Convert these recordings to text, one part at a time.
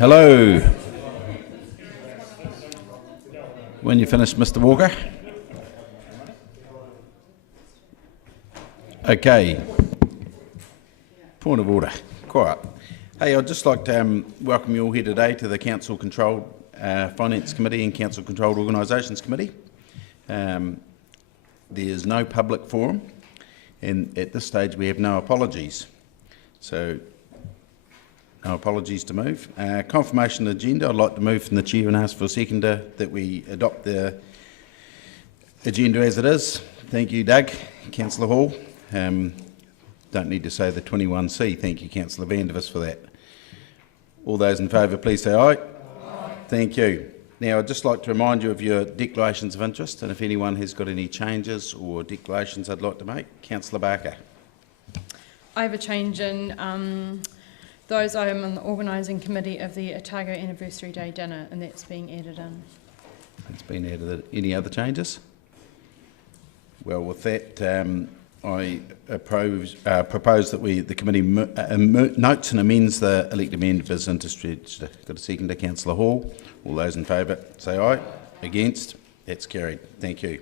Hello. When you finish, Mr. Walker. Okay. Point of order. Quiet. Hey, I'd just like to welcome you all here today to the Council Controlled Finance Committee and Council Controlled Organisations Committee. There's no public forum, and at this stage we have no apologies. So, no apologies to move. Confirmation of the agenda. I'd like to move from the chair and ask for a seconder that we adopt the agenda as it is. Thank you, Doug. Councillor Hall. Don't need to say the 21C. Thank you, Councillor Vandervis, for that. All those in favour, please say aye. Aye. Thank you. Now, I'd just like to remind you of your declarations of interest, and if anyone has got any changes or declarations I'd like to make. Councillor Barker. I have a change in those I am on the organising committee of the Otago Anniversary Day dinner, and that's being added in. It's been added. Any other changes? Well, with that, I propose that the committee notes and amends the elected members' interest register. Got a seconder, Councillor Hall. All those in favour, say aye. Against? That's carried. Thank you.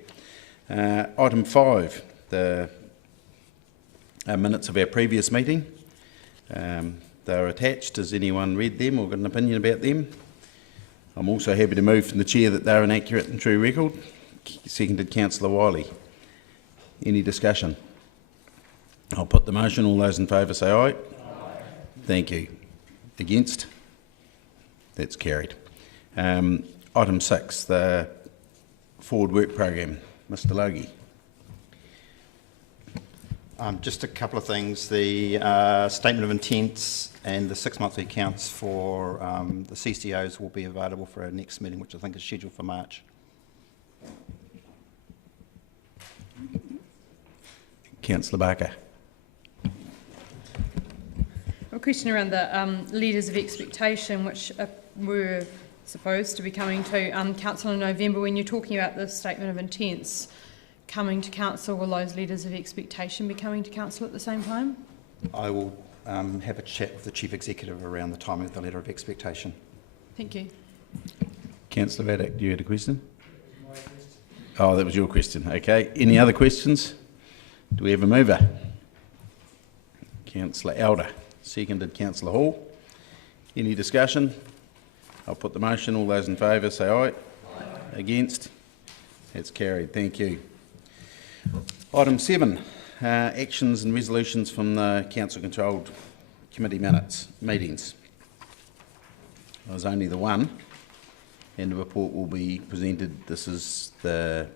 Item 5, the minutes of our previous meeting. They are attached. Has anyone read them or got an opinion about them? I'm also happy to move from the chair that they're an accurate and true record. Seconded, Councillor Wiley. Any discussion? I'll put the motion. All those in favour say aye. Aye. Thank you. Against? That's carried. Item 6, the forward work program. Mr. Logie. Just a couple of things. The statement of intents and the 6 monthly accounts for the CCOs will be available for our next meeting, which I think is scheduled for March. Councillor Barker. A question around the leaders of expectation, which were supposed to be coming to Council in November. When you're talking about the statement of intents coming to Council, will those leaders of expectation be coming to Council at the same time? I will have a chat with the Chief Executive around the timing of the letter of expectation. Thank you. Councillor Vaddock, you had a question? Oh, that was your question. Okay. Any other questions? Do we have a mover? Councillor Elder. Seconded, Councillor Hall. Any discussion? I'll put the motion. All those in favour say aye. Aye. Against? That's carried. Thank you. Item 7, actions and resolutions from the Council Controlled Committee meetings. There's only the one, and the report will be presented. This is the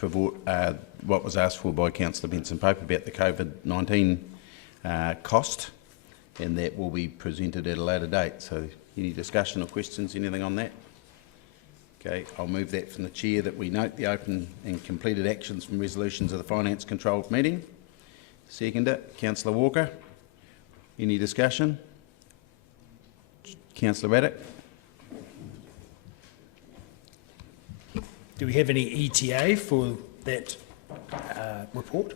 what was asked for by Councillor Benson Pope about the COVID-19 cost, and that will be presented at a later date. So, any discussion or questions, anything on that? Okay, I'll move that from the chair that we note the open and completed actions from resolutions of the Finance Controlled meeting. Seconder, Councillor Walker. Any discussion? Councillor Vaddock. Do we have any ETA for that report?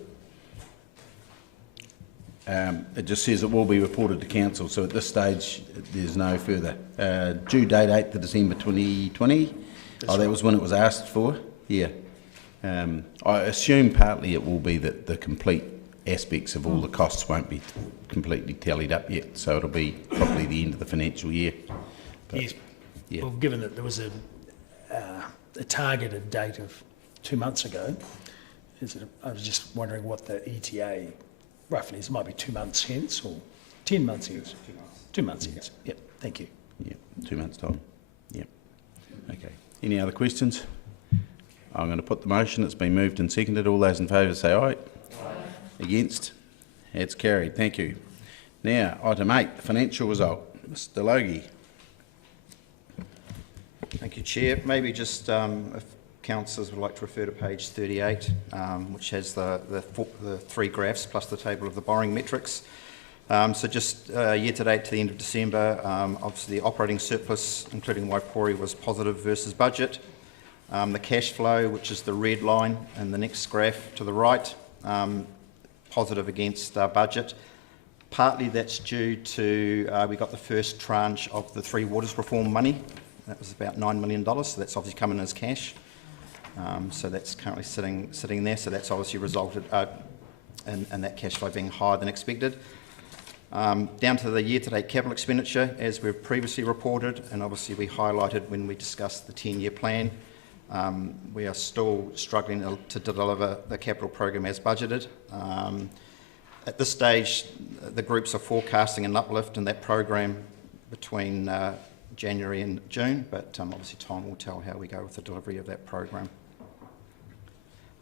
It just says it will be reported to Council, so at this stage there's no further. Due date 8th of December 2020. That's that was when it was asked for. Yeah. I assume partly it will be that the complete aspects of all the costs won't be completely tallied up yet, so it'll be probably the end of the financial year. But, yes. Yeah. Well, given that there was a targeted date of 2 months ago, I was just wondering what the ETA roughly is. It might be 2 months hence or 10 months hence. 2 months hence. Yep. Thank you. Yeah. 2 months time. Yep. Okay. Any other questions? I'm going to put the motion. It's been moved and seconded. All those in favour say aye. Aye. Against? It's carried. Thank you. Now, item 8, the financial result. Mr. Logie. Thank you, Chair. Maybe just if councillors would like to refer to page 38, which has the 3 graphs plus the table of the borrowing metrics. So just year to date to the end of December, obviously the operating surplus, including Waipori, was positive versus budget. The cash flow, which is the red line in the next graph to the right, positive against budget. partly that's due to, we got the first tranche of the Three Waters reform money. That was about $9 million, so that's obviously coming as cash. So that's currently sitting there, so that's obviously resulted in that cash flow being higher than expected. Down to the year-to-date capital expenditure, as we've previously reported, and obviously we highlighted when we discussed the 10-year plan, we are still struggling to deliver the capital program as budgeted. At this stage, the groups are forecasting an uplift in that program between January and June, but obviously time will tell how we go with the delivery of that program.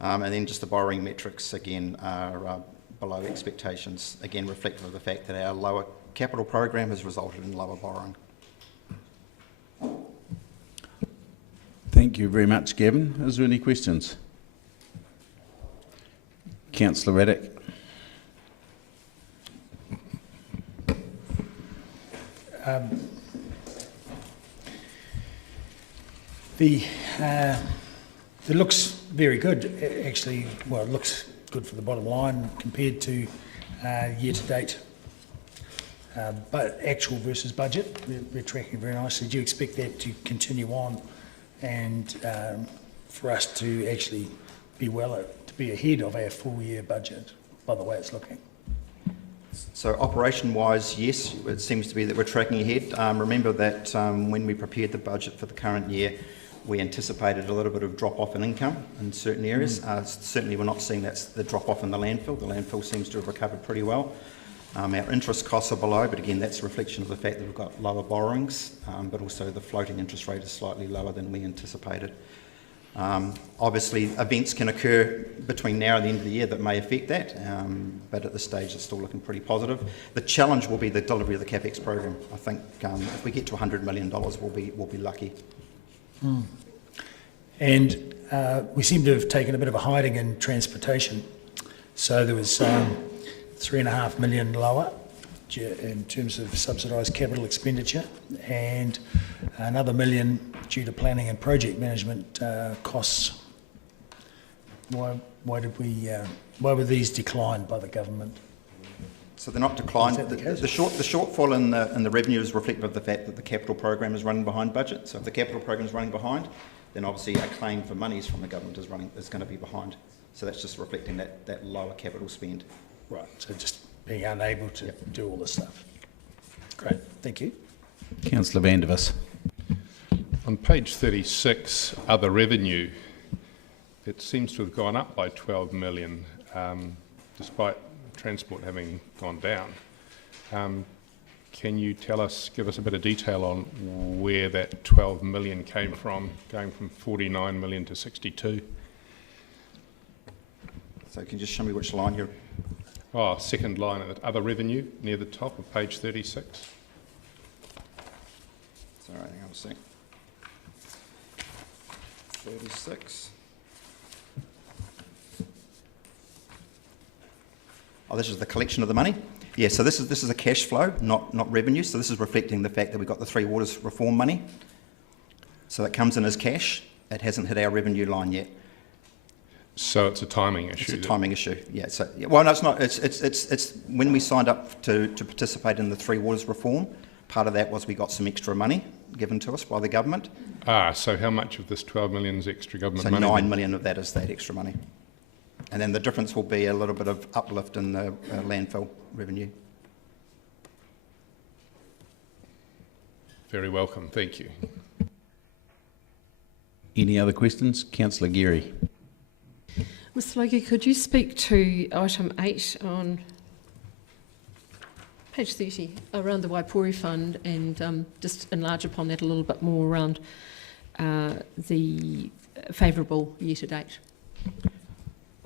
And then just the borrowing metrics, again, are below expectations, again reflective of the fact that our lower capital program has resulted in lower borrowing. Thank you very much, Gavin. Is there any questions? Councillor Raddick. It looks very good, actually. Well, it looks good for the bottom line compared to year to date. But actual versus budget, we're tracking very nicely. Do you expect that to continue on and for us to actually be ahead of our full year budget by the way it's looking? So operation-wise, yes, it seems to be that we're tracking ahead. Remember that when we prepared the budget for the current year, we anticipated a little bit of drop-off in income in certain areas. Certainly we're not seeing that's the drop-off in the landfill. The landfill seems to have recovered pretty well. Our interest costs are below, but again, that's a reflection of the fact that we've got lower borrowings, but also the floating interest rate is slightly lower than we anticipated. Obviously, events can occur between now and the end of the year that may affect that, but at this stage it's still looking pretty positive. The challenge will be the delivery of the CapEx program. I think if we get to $100 million, we'll be lucky. And we seem to have taken a bit of a hiding in transportation. So there was $3.5 million lower in terms of subsidised capital expenditure, and another $1 million due to planning and project management costs. Why were these declined by the government? So they're not declined. Is that the case? The shortfall in the revenue is reflective of the fact that the capital program is running behind budget. So if the capital program is running behind, then obviously a claim for monies from the government is going to be behind. So that's just reflecting that lower capital spend. Right. So just being unable to do all this stuff. Great. Thank you. Councillor van der Vis. On page 36, other revenue, it seems to have gone up by 12 million, despite transport having gone down. Can you give us a bit of detail on where that 12 million came from, going from 49 million to 62? So can you just show me which line you're... Oh, second line of other revenue, near the top of page 36. Sorry, hang on a sec. 36. Oh, this is the collection of the money? Yeah, so this is a cash flow, not revenue. So this is reflecting the fact that we've got the Three Waters reform money. So it comes in as cash. It hasn't hit our revenue line yet. So it's a timing issue. It's a timing issue. Yeah. So well, no, it's not. It's when we signed up to participate in the Three Waters reform. Part of that was we got some extra money given to us by the government. So how much of this 12 million is extra government so money? So 9 million of that is that extra money. And then the difference will be a little bit of uplift in the landfill revenue. Very welcome, thank you. Any other questions? Councillor Geary. Mr Logie, could you speak to item 8 on page 30 around the Waipori Fund and just enlarge upon that a little bit more around the favourable year to date?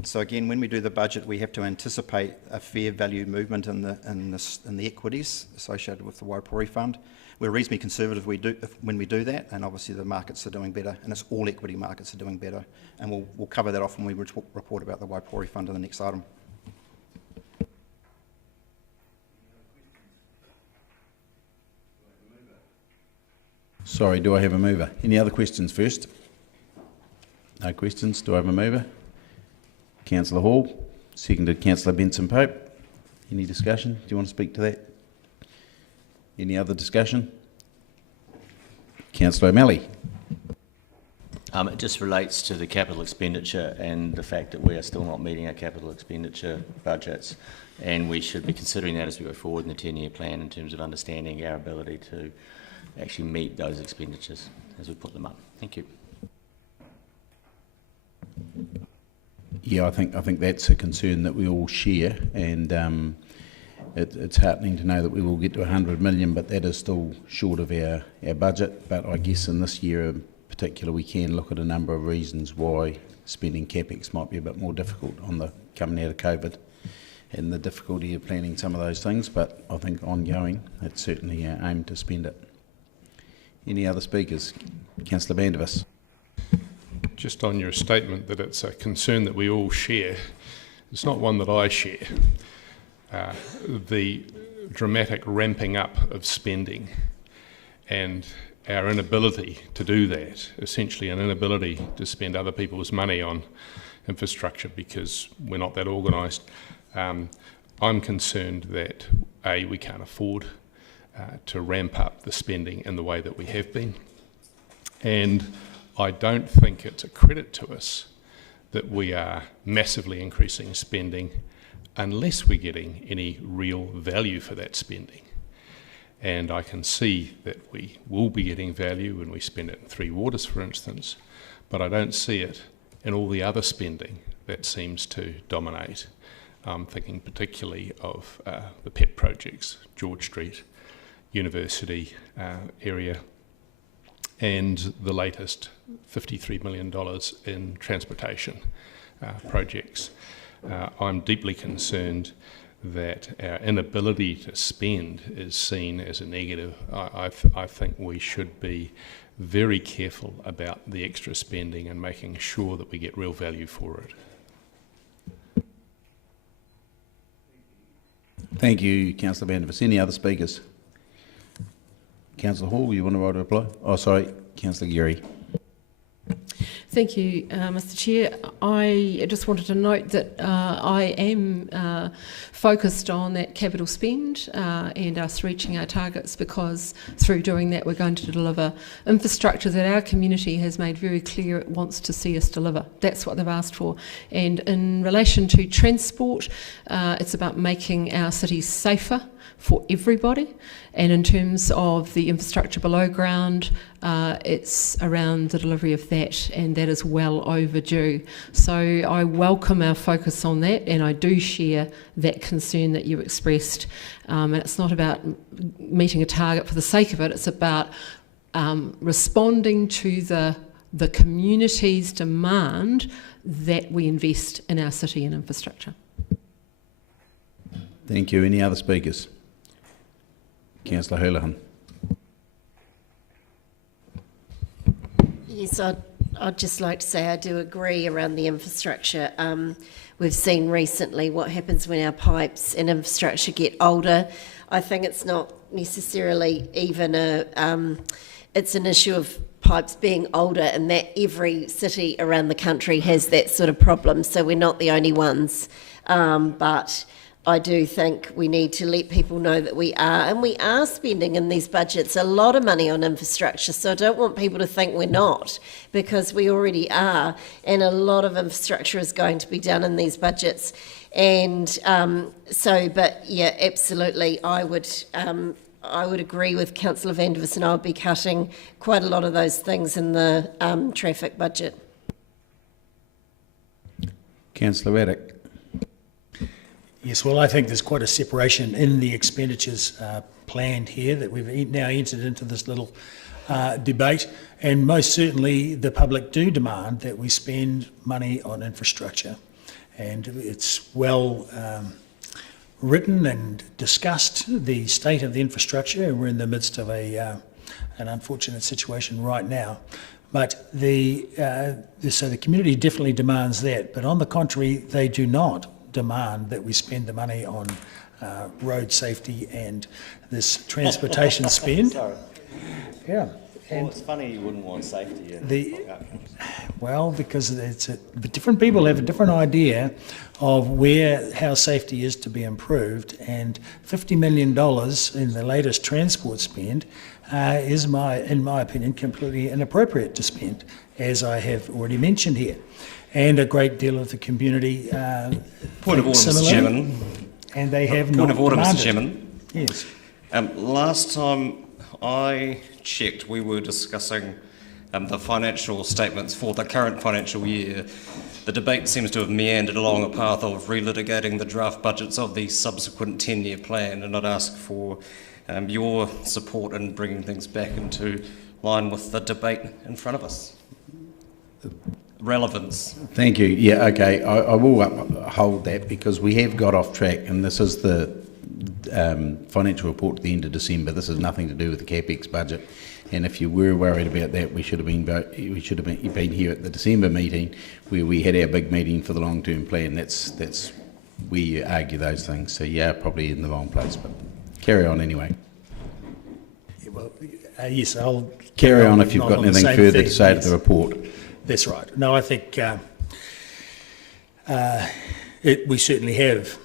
So again, when we do the budget, we have to anticipate a fair value movement in the equities associated with the Waipori Fund. We're reasonably conservative when we do that, and obviously the markets are doing better, and it's all equity markets are doing better, and we'll cover that off when we report about the Waipori Fund in the next item. Sorry, do I have a mover? Any other questions first? No questions. Do I have a mover? Councillor Hall, seconded Councillor Benson Pope. Any discussion? Do you want to speak to that? Any other discussion? Councillor O'Malley. It just relates to the capital expenditure and the fact that we are still not meeting our capital expenditure budgets, and we should be considering that as we go forward in the 10-year plan in terms of understanding our ability to actually meet those expenditures as we put them up. Thank you. Yeah, I think that's a concern that we all share, and it's heartening to know that we will get to 100 million, but that is still short of our budget. But I guess in this year in particular, we can look at a number of reasons why spending CapEx might be a bit more difficult on the coming out of COVID and the difficulty of planning some of those things. But I think ongoing, it's certainly our aim to spend it. Any other speakers? Councillor Vandervis. Just on your statement that it's a concern that we all share, it's not one that I share. The dramatic ramping up of spending and our inability to do that, essentially an inability to spend other people's money on infrastructure because we're not that organised. I'm concerned that A, we can't afford to ramp up the spending in the way that we have been, and I don't think it's a credit to us that we are massively increasing spending unless we're getting any real value for that spending. And I can see that we will be getting value when we spend it in Three Waters, for instance, but I don't see it in all the other spending that seems to dominate. I'm thinking particularly of the pet projects, George Street, University area, and the latest $53 million in transportation projects. I'm deeply concerned that our inability to spend is seen as a negative. I think we should be very careful about the extra spending and making sure that we get real value for it. Thank you, Councillor Vandervis. Any other speakers? Councillor Hall, you want to reply? Oh, sorry, Councillor Geary. Thank you, Mr. Chair. I just wanted to note that I am focused on that capital spend and us reaching our targets, because through doing that we're going to deliver infrastructure that our community has made very clear it wants to see us deliver. That's what they've asked for. And in relation to transport, it's about making our cities safer for everybody, and in terms of the infrastructure below ground, it's around the delivery of that, and that is well overdue. So I welcome our focus on that, and I do share that concern that you expressed. And it's not about meeting a target for the sake of it, it's about responding to the community's demand that we invest in our city and infrastructure. Thank you. Any other speakers? Councillor Hurlihan. Yes, I'd just like to say I do agree around the infrastructure. We've seen recently what happens when our pipes and infrastructure get older. I think it's not necessarily even it's an issue of pipes being older, and that every city around the country has that sort of problem, so we're not the only ones. But I do think we need to let people know that we are spending in these budgets a lot of money on infrastructure, so I don't want people to think we're not, because we already are, and a lot of infrastructure is going to be done in these budgets. And but yeah, absolutely, I would agree with Councillor Vandervis, and I would be cutting quite a lot of those things in the traffic budget. Councillor Raddick. Yes, well, I think there's quite a separation in the expenditures planned here, that we've now entered into this little debate, and most certainly the public do demand that we spend money on infrastructure, and it's well written and discussed, the state of the infrastructure, and we're in the midst of an unfortunate situation right now. But so the community definitely demands that, but on the contrary, they do not demand that we spend the money on road safety and this transportation spend. Sorry. Yeah. Well, it's funny you wouldn't want safety. Well, because different people have a different idea of how safety is to be improved, and $50 million in the latest transport spend is, in my opinion, completely inappropriate to spend, as I have already mentioned here. And a great deal of the community Point of order, Mr. Chairman. And they have not Point of order, demanded. Mr. Chairman. Yes. Last time I checked, we were discussing the financial statements for the current financial year. The debate seems to have meandered along a path of relitigating the draft budgets of the subsequent 10-year plan, and I'd ask for your support in bringing things back into line with the debate in front of us. Relevance. Thank you. Yeah, okay. I will uphold that because we have got off track, and this is the financial report at the end of December. This has nothing to do with the CapEx budget. And if you were worried about that, we should have been here at the December meeting where we had our big meeting for the long-term plan. That's where you argue those things. So yeah, probably in the wrong place, but carry on anyway. Yeah, well, yes, I'll Carry on if you've not got on the anything same further thing, to say yes. to the report. That's right. No, I think we certainly have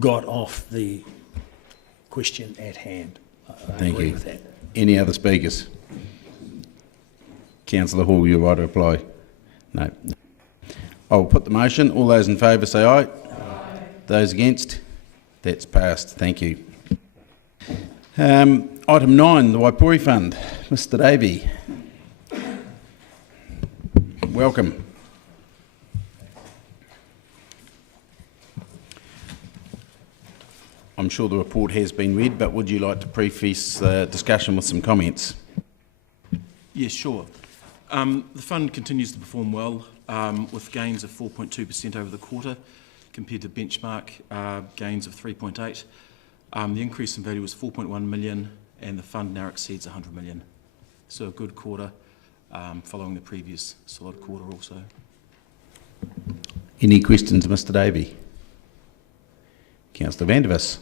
got off the question at hand. I Thank agree you. with that. Any other speakers? Councillor Hall, you're right to reply. No. I'll put the motion. All those in favour say aye. Aye. Those against? That's passed. Thank you. Item 9, the Waipori Fund. Mr Davey. Welcome. I'm sure the report has been read, but would you like to preface the discussion with some comments? Yes, sure. The fund continues to perform well, with gains of 4.2% over the quarter compared to benchmark gains of 3.8%. The increase in value was 4.1 million, and the fund now exceeds 100 million. So a good quarter, following the previous solid quarter also. Any questions, Mr Davey? Councillor Vandervis.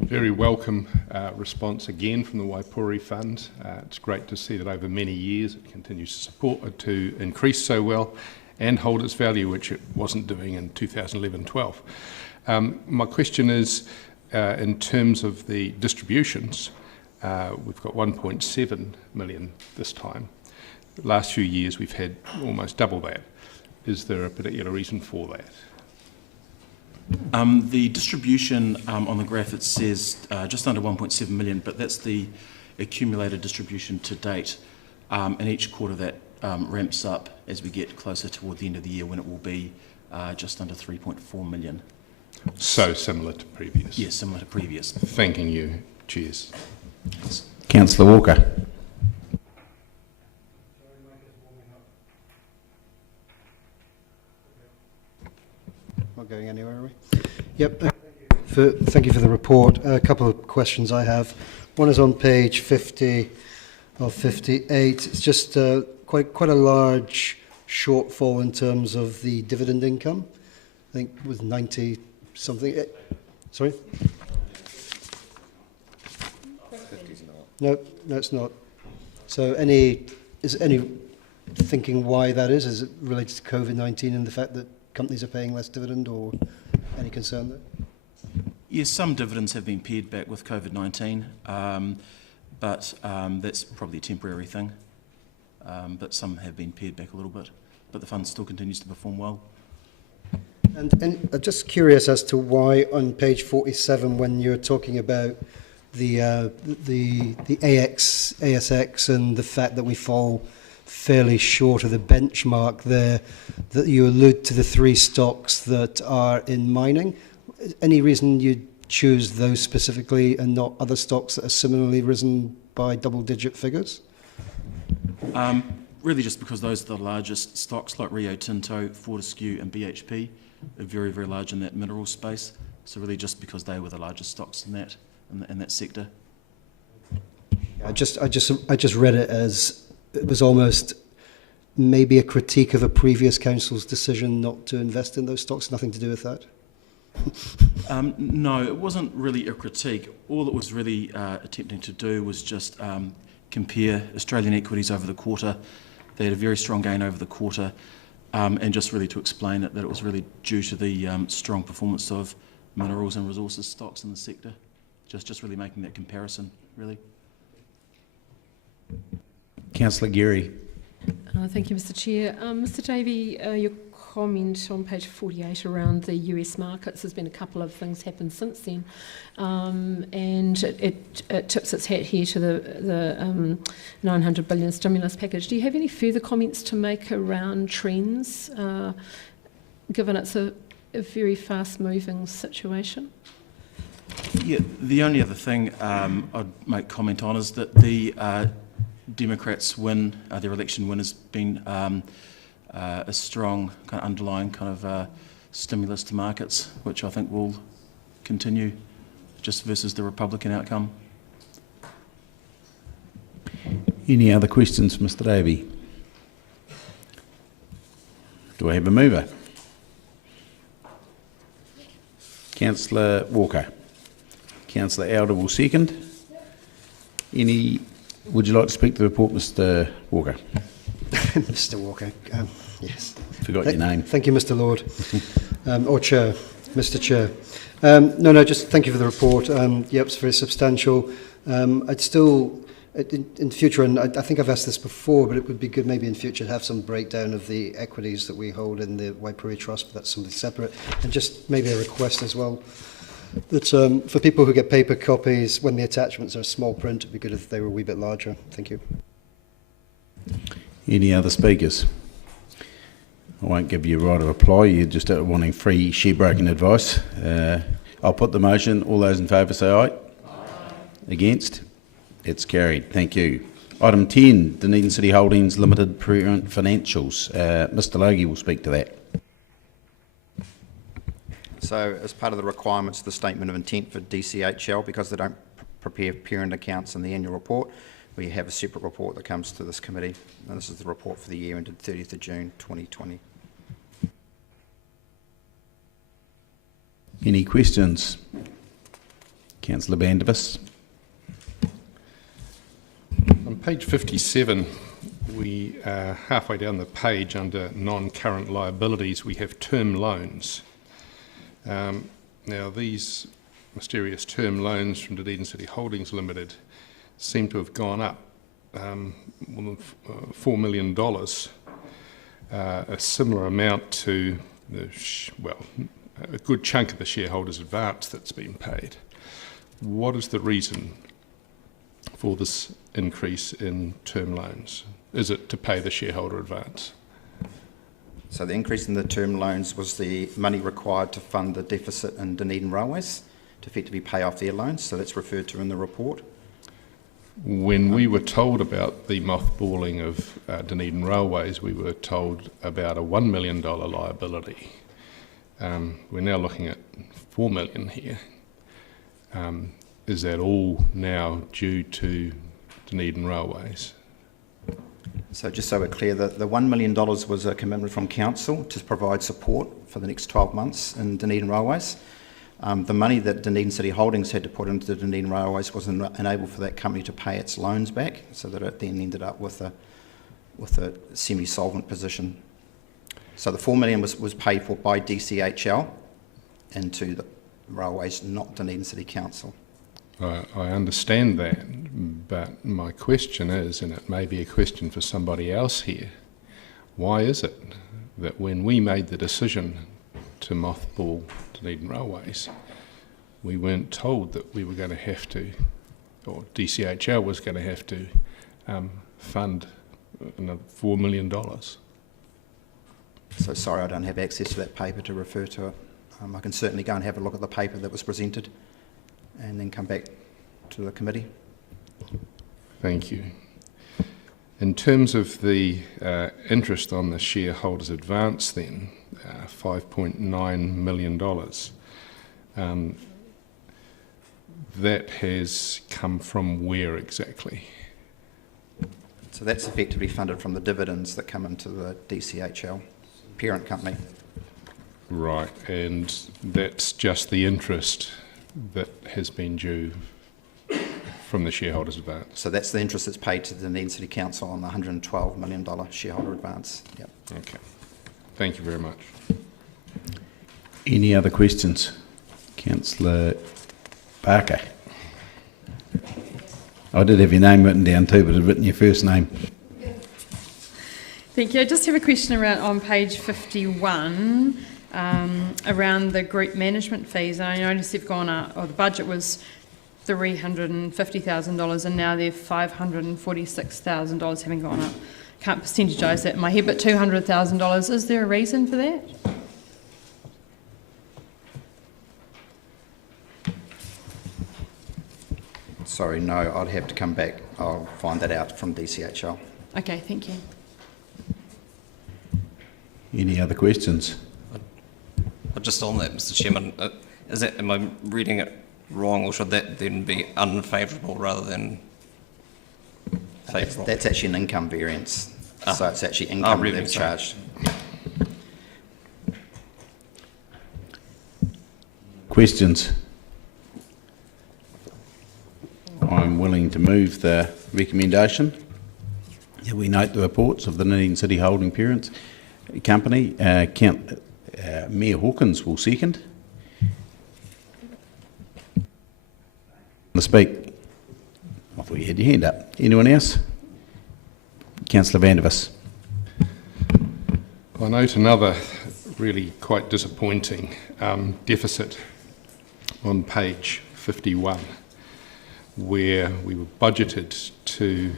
Very welcome response again from the Waipori Fund. It's great to see that over many years it continues to support to increase so well and hold its value, which it wasn't doing in 2011-12. My question is, in terms of the distributions, we've got 1.7 million this time. The last few years we've had almost double that. Is there a particular reason for that? The distribution on the graph, it says just under 1.7 million, but that's the accumulated distribution to date. And each quarter that ramps up as we get closer toward the end of the year, when it will be just under 3.4 million. So similar to previous? Yes, similar to previous. Thanking you. Cheers. Councillor Walker. Not going anywhere, are we? Yep. Thank you for the report. A couple of questions I have. One is on page 50 of 58. It's just quite a large shortfall in terms of the dividend income. I think with 90 something. Sorry. 50's not. No, it's not. So is any thinking why that is? Is it related to COVID-19 and the fact that companies are paying less dividend, or any concern there? Yes, some dividends have been paid back with COVID-19, but that's probably a temporary thing. But some have been paid back a little bit, but the fund still continues to perform well. And I'm just curious as to why on page 47, when you're talking about the ASX and the fact that we fall fairly short of the benchmark there, that you allude to the 3 stocks that are in mining. Any reason you'd choose those specifically and not other stocks that are similarly risen by double-digit figures? Really just because those are the largest stocks, like Rio Tinto, Fortescue and BHP are very, very large in that mineral space. So really just because they were the largest stocks in that sector. I just read it as it was almost maybe a critique of a previous council's decision not to invest in those stocks. Nothing to do with that. No, it wasn't really a critique. All it was really attempting to do was just compare Australian equities over the quarter. They had a very strong gain over the quarter, and just really to explain it, that it was really due to the strong performance of minerals and resources stocks in the sector. Just really making that comparison, really. Councillor Geary. Thank you, Mr Chair. Mr Davey, your comment on page 48 around the US markets, there's been a couple of things happen since then, and it tips its hat here to the 900 billion stimulus package. Do you have any further comments to make around trends, given it's a very fast-moving situation? Yeah, the only other thing I'd make comment on is that the Democrats' win, their election win, has been a strong kind of underlying kind of stimulus to markets, which I think will continue just versus the Republican outcome. Any other questions, Mr Davey? Do I have a mover? Councillor Walker. Councillor Elder will second. Would you like to speak to the report, Mr Walker? Mr Walker, yes. Forgot your name. Thank you, Mr Lord. Or Chair, Mr Chair. Just thank you for the report. Yep, it's very substantial. I'd still, in future, and I think I've asked this before, but it would be good maybe in future to have some breakdown of the equities that we hold in the Waipori Trust, but that's something separate. And just maybe a request as well, that for people who get paper copies, when the attachments are small print, it'd be good if they were a wee bit larger. Thank you. Any other speakers? I won't give you a right of reply. You're just wanting free share broking advice. I'll put the motion. All those in favour say aye. Aye. Against? It's carried. Thank you. Item 10, Dunedin City Holdings Limited Prudent Financials. Mr Logie will speak to that. So as part of the requirements of the Statement of Intent for DCHL, because they don't prepare parent accounts in the annual report, we have a separate report that comes to this committee, and this is the report for the year ended 30th of June 2020. Any questions? Councillor Bandavis. On page 57, we are halfway down the page under non-current liabilities. We have term loans. Now, these mysterious term loans from Dunedin City Holdings Limited seem to have gone up more than $4 million, a similar amount to a good chunk of the shareholders' advance that's been paid. What is the reason for this increase in term loans? Is it to pay the shareholder advance? So the increase in the term loans was the money required to fund the deficit in Dunedin Railways to effectively pay off their loans, so that's referred to in the report. When we were told about the mothballing of Dunedin Railways, we were told about a $1 million liability. We're now looking at $4 million here. Is that all now due to Dunedin Railways? So just so we're clear, the $1 million was a commitment from Council to provide support for the next 12 months in Dunedin Railways. The money that Dunedin City Holdings had to put into Dunedin Railways was enabled for that company to pay its loans back, so that it then ended up with a semi-solvent position. So the $4 million was paid for by DCHL into the railways, not Dunedin City Council. I understand that, but my question is, and it may be a question for somebody else here, why is it that when we made the decision to mothball Dunedin Railways, we weren't told that we were going to have to, or DCHL was going to have to fund another $4 million? So sorry, I don't have access to that paper to refer to it. I can certainly go and have a look at the paper that was presented and then come back to the committee. Thank you. In terms of the interest on the shareholders' advance then, $5.9 million, that has come from where exactly? So that's effectively funded from the dividends that come into the DCHL parent company. Right, and that's just the interest that has been due from the shareholders' advance. So that's the interest that's paid to the Dunedin City Council on the $112 million shareholder advance. Yep. Okay. Thank you very much. Any other questions? Councillor Barker. I did have your name written down too, but I'd written your first name. Thank you. I just have a question around on page 51 around the group management fees. And I noticed they've gone up, or the budget was $350,000 and now they're $546,000, having gone up. Can't percentage-ise that in my head, but $200,000. Is there a reason for that? Sorry, no, I'd have to come back. I'll find that out from DCHL. Okay, thank you. Any other questions? Just on that, Mr. Chairman, am I reading it wrong, or should that then be unfavourable rather than favourable? That's actually an income variance. So it's actually income that they've charged. Questions? I'm willing to move the recommendation. We note the reports of the Dunedin City Holding Parents Company. Mayor Hawkins will second. To speak. I thought you had your hand up. Anyone else? Councillor Vandervis. I note another really quite disappointing deficit on page 51, where we were budgeted to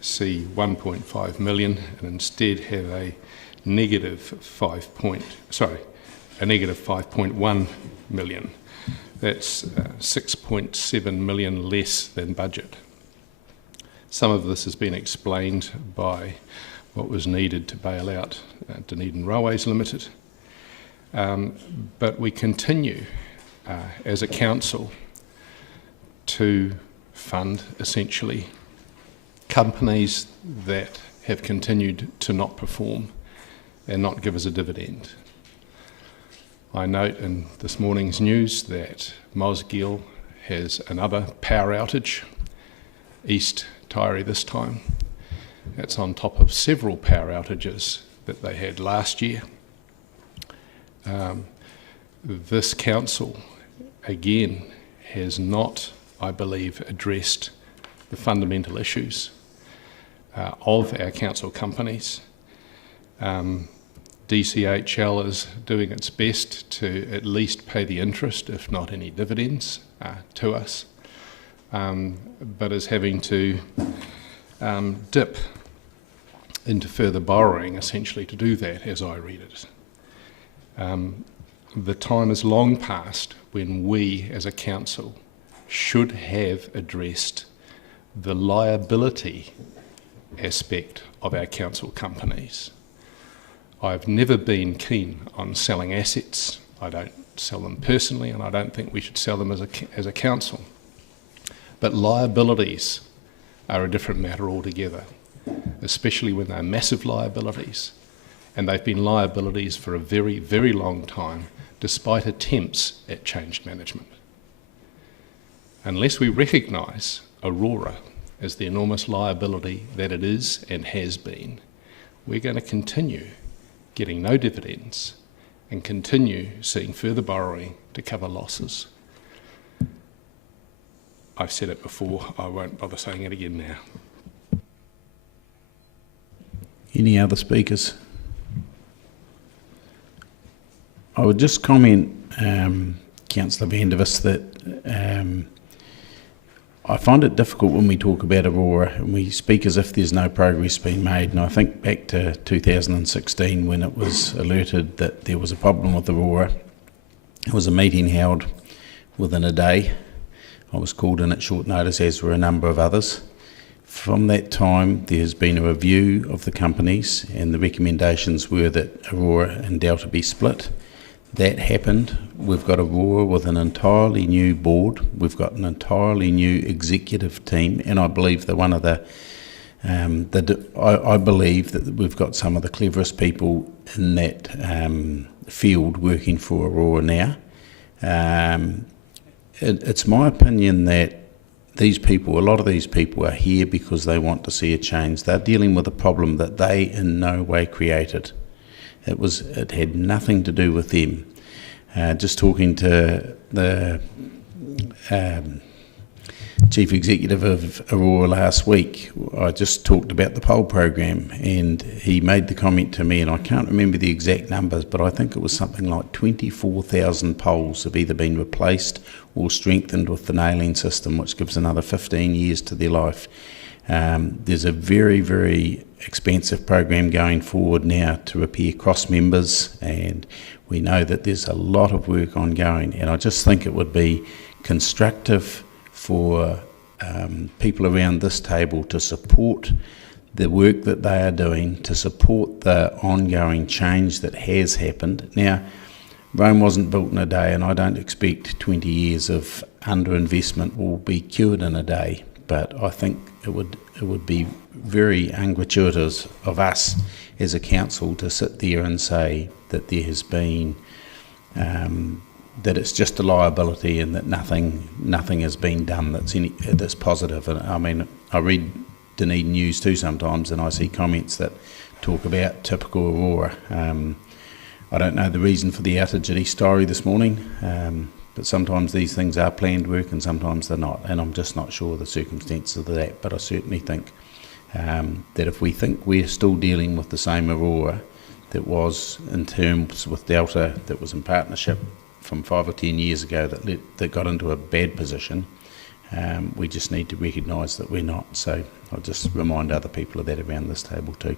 see 1.5 million and instead have a negative 5.1 million. That's 6.7 million less than budget. Some of this has been explained by what was needed to bail out Dunedin Railways Limited, but we continue as a council to fund essentially companies that have continued to not perform and not give us a dividend. I note in this morning's news that Mosgiel has another power outage, East Taieri this time. That's on top of several power outages that they had last year. This council, again, has not, I believe, addressed the fundamental issues of our council companies. DCHL is doing its best to at least pay the interest, if not any dividends, to us, but is having to dip into further borrowing, essentially, to do that, as I read it. The time is long past when we, as a council, should have addressed the liability aspect of our council companies. I've never been keen on selling assets. I don't sell them personally, and I don't think we should sell them as a council. But liabilities are a different matter altogether, especially when they're massive liabilities. And they've been liabilities for a very, very long time, despite attempts at change management. Unless we recognise Aurora as the enormous liability that it is and has been, we're going to continue getting no dividends and continue seeing further borrowing to cover losses. I've said it before, I won't bother saying it again now. Any other speakers? I would just comment, Councillor Vandervis, that I find it difficult when we talk about Aurora and we speak as if there's no progress being made. And I think back to 2016 when it was alerted that there was a problem with Aurora. It was a meeting held within a day. I was called in at short notice, as were a number of others. From that time, there has been a review of the companies, and the recommendations were that Aurora and Delta be split. That happened. We've got Aurora with an entirely new board. We've got an entirely new executive team, and I believe that one of I believe that we've got some of the cleverest people in that field working for Aurora now. It's my opinion that these people, a lot of these people are here because they want to see a change. They're dealing with a problem that they in no way created. It had nothing to do with them. Just talking to the Chief Executive of Aurora last week, I just talked about the poll program, and he made the comment to me, and I can't remember the exact numbers, but I think it was something like 24,000 poles have either been replaced or strengthened with the nailing system, which gives another 15 years to their life. There's a very, very expensive program going forward now to repair cross members, and we know that there's a lot of work ongoing, and I just think it would be constructive for people around this table to support the work that they are doing, to support the ongoing change that has happened. Now, Rome wasn't built in a day, and I don't expect 20 years of underinvestment will be cured in a day, but I think it would be very ungratuitous of us as a council to sit there and say that there has been that it's just a liability and that nothing has been done that's positive. And I mean, I read Dunedin News too sometimes, and I see comments that talk about typical Aurora. I don't know the reason for the outage at East Story this morning, but sometimes these things are planned work and sometimes they're not, and I'm just not sure the circumstances of that. But I certainly think that if we think we're still dealing with the same Aurora that was in terms with Delta, that was in partnership from 5 or 10 years ago, that got into a bad position, we just need to recognise that we're not. So I'll just remind other people of that around this table too.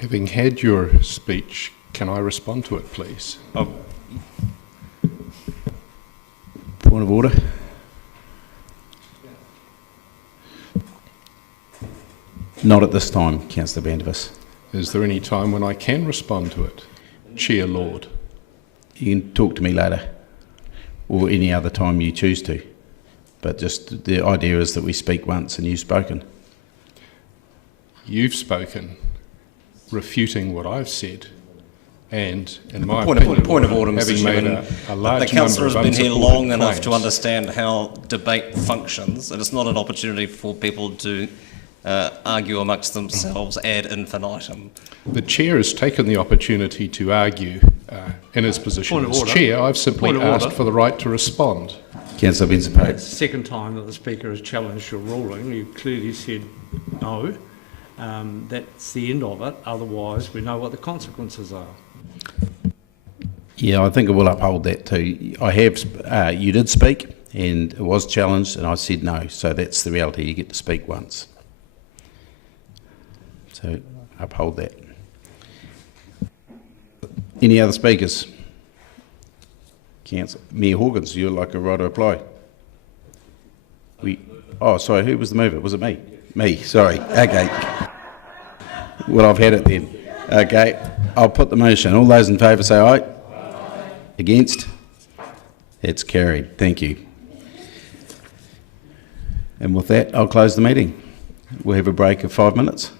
Having had your speech, can I respond to it, please? Point of order. Not at this time, Councillor Bandavis. Is there any time when I can respond to it? Chair Lord. You can talk to me later, or any other time you choose to. But just the idea is that we speak once and you've spoken. You've spoken, refuting what I've said, and in my point of order, Mr. having made Chairman, a large the councillor has number of been here unsupported long enough to claims. understand how debate functions, and it's not an opportunity for people to argue amongst themselves ad infinitum. The chair has taken the opportunity to argue in his position as chair. I've simply asked for the right to respond. Councillor Benson-Pope. It's the second time that the Speaker has challenged your ruling. You clearly said no. That's the end of it. Otherwise, we know what the consequences are. Yeah, I think I will uphold that too. I have, you did speak and it was challenged and I said no, so that's the reality. You get to speak once. So uphold that. Any other speakers? Councillor Mayor Hawkins, you're like a right to reply. Oh, sorry, who was the mover? Was it me? Me, sorry. Okay. Well, I've had it then. Okay, I'll put the motion. All those in favour say aye. Against? It's carried. Thank you. And with that, I'll close the meeting. We'll have a break of 5 minutes.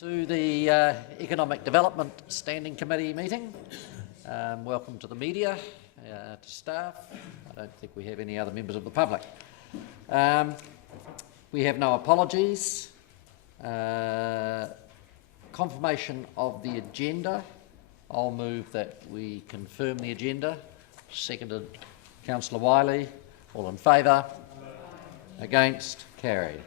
To the Economic Development Standing Committee meeting. Welcome to the media, to staff. I don't think we have any other members of the public. We have no apologies. Confirmation of the agenda. I'll move that we confirm the agenda. Seconded Councillor Wiley. All in favour? Against? Carried.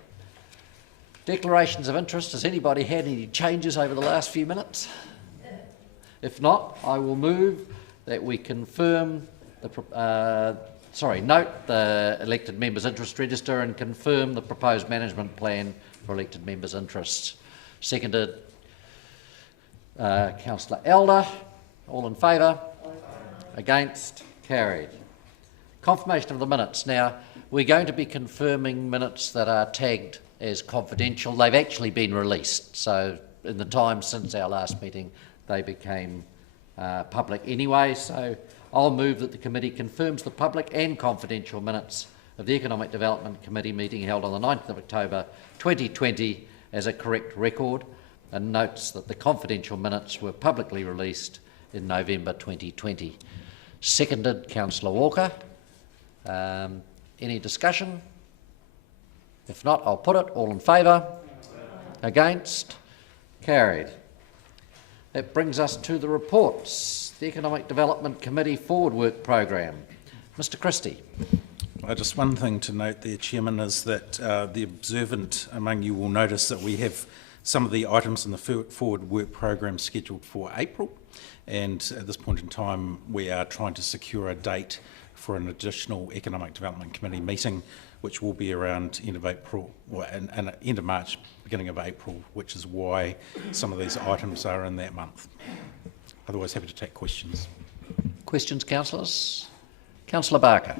Declarations of interest. Has anybody had any changes over the last few minutes? If not, I will move that we confirm the note the elected members' interest register and confirm the proposed management plan for elected members' interests. Seconded Councillor Elder. All in favour? Against? Carried. Confirmation of the minutes. Now, we're going to be confirming minutes that are tagged as confidential. They've actually been released, so in the time since our last meeting they became public anyway, so I'll move that the committee confirms the public and confidential minutes of the Economic Development Committee meeting held on the 9th of October 2020 as a correct record, and notes that the confidential minutes were publicly released in November 2020. Seconded Councillor Walker. Any discussion? If not, I'll put it. All in favour? Against? Carried. That brings us to the reports. The Economic Development Committee Forward Work Programme. Mr Christie. Just one thing to note there, Chairman, is that the observant among you will notice that we have some of the items in the Forward Work Programme scheduled for April, and at this point in time we are trying to secure a date for an additional Economic Development Committee meeting, which will be around end of April, or end of March, beginning of April, which is why some of these items are in that month. Otherwise, happy to take questions. Questions, councillors? Councillor Barker.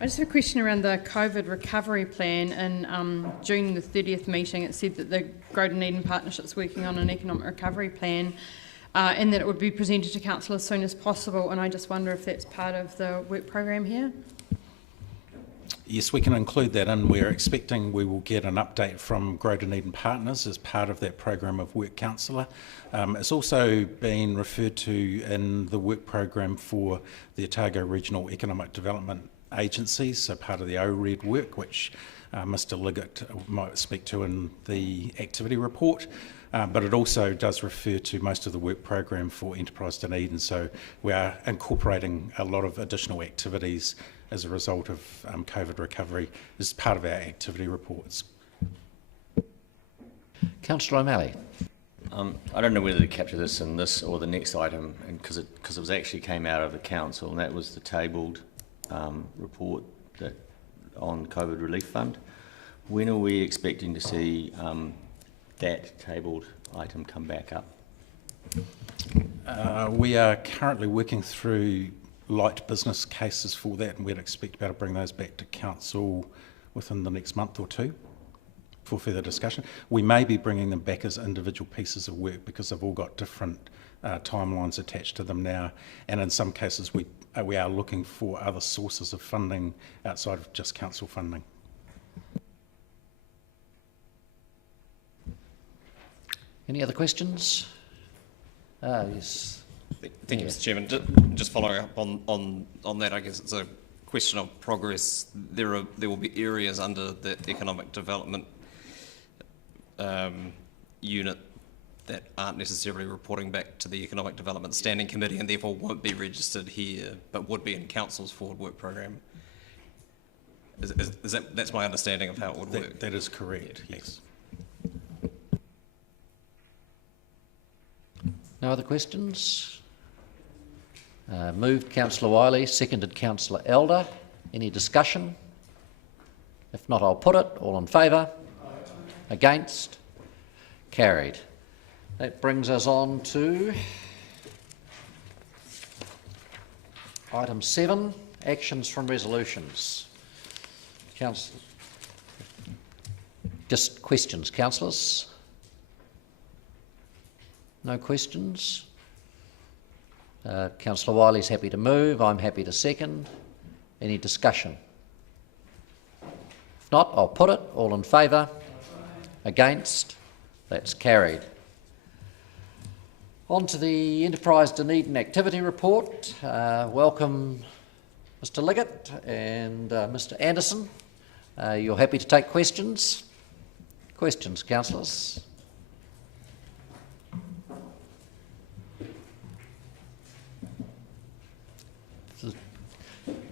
I just have a question around the COVID recovery plan. In June the 30th meeting, it said that the Dunedin Partnership's working on an economic recovery plan, and that it would be presented to council as soon as possible, and I just wonder if that's part of the work programme here? Yes, we can include that in. We're expecting we will get an update from Dunedin Partners as part of that program of work councillor. It's also been referred to in the work program for the Otago Regional Economic Development Agency, so part of the ORED work, which Mr Liggett might speak to in the activity report. But it also does refer to most of the work program for Enterprise Dunedin, so we are incorporating a lot of additional activities as a result of COVID recovery as part of our activity reports. Councillor O'Malley. I don't know whether to capture this in this or the next item, because it was actually came out of the council, and that was the tabled report on COVID Relief Fund. When are we expecting to see that tabled item come back up? We are currently working through light business cases for that, and we'd expect to be able to bring those back to council within the next month or two for further discussion. We may be bringing them back as individual pieces of work because they've all got different timelines attached to them now, and in some cases we are looking for other sources of funding outside of just council funding. Any other questions? Yes. Thank you, Mr Chairman. Just following up on that, I guess it's a question of progress. There will be areas under the Economic Development unit that aren't necessarily reporting back to the Economic Development Standing Committee and therefore won't be registered here, but would be in Council's Forward Work Programme. That's my understanding of how it would work? That is correct, yes. No other questions? Moved Councillor Wiley, seconded Councillor Elder. Any discussion? If not, I'll put it. All in favour? Against? Carried. That brings us on to item 7, actions from resolutions. Just questions, councillors? No questions? Councillor Wiley's happy to move. I'm happy to second. Any discussion? If not, I'll put it. All in favour? Against? That's carried. On to the Enterprise Dunedin Activity Report. Welcome Mr Liggett and Mr Anderson. You're happy to take questions? Questions, councillors?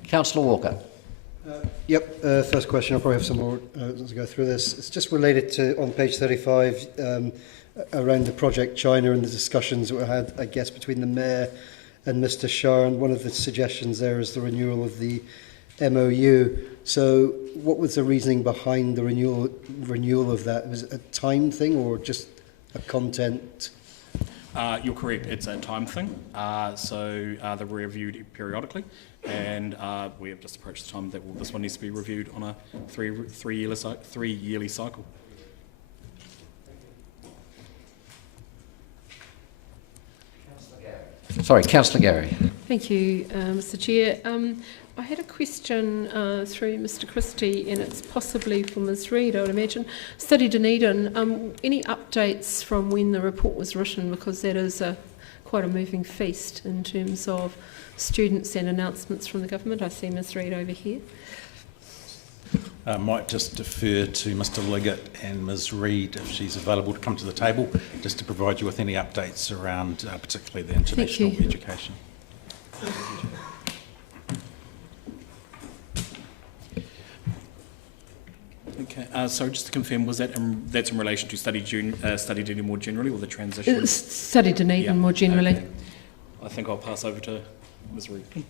Councillor Walker. First question, I'll probably have some more as I go through this. It's just related to, on page 35, around the Project China and the discussions that were had, I guess, between the Mayor and Mr Shah, and one of the suggestions there is the renewal of the MOU. So what was the reasoning behind the renewal of that? Was it a time thing or just a content? You're correct, it's a time thing. So they're reviewed periodically, and we have just approached the time that this one needs to be reviewed on a three-yearly cycle. Sorry, Councillor Gary. Thank you, Mr Chair. I had a question through Mr Christie, and it's possibly for Ms Reid, I would imagine. Study Dunedin, any updates from when the report was written, because that is quite a moving feast in terms of students and announcements from the government. I see Ms Reid over here. I might just defer to Mr Liggett and Ms Reid if she's available to come to the table, just to provide you with any updates around particularly the international education. Okay, so just to confirm, was that's in relation to Study Dunedin more generally, or the transition? Study Dunedin more generally. Okay. I think I'll pass over to Ms Reid.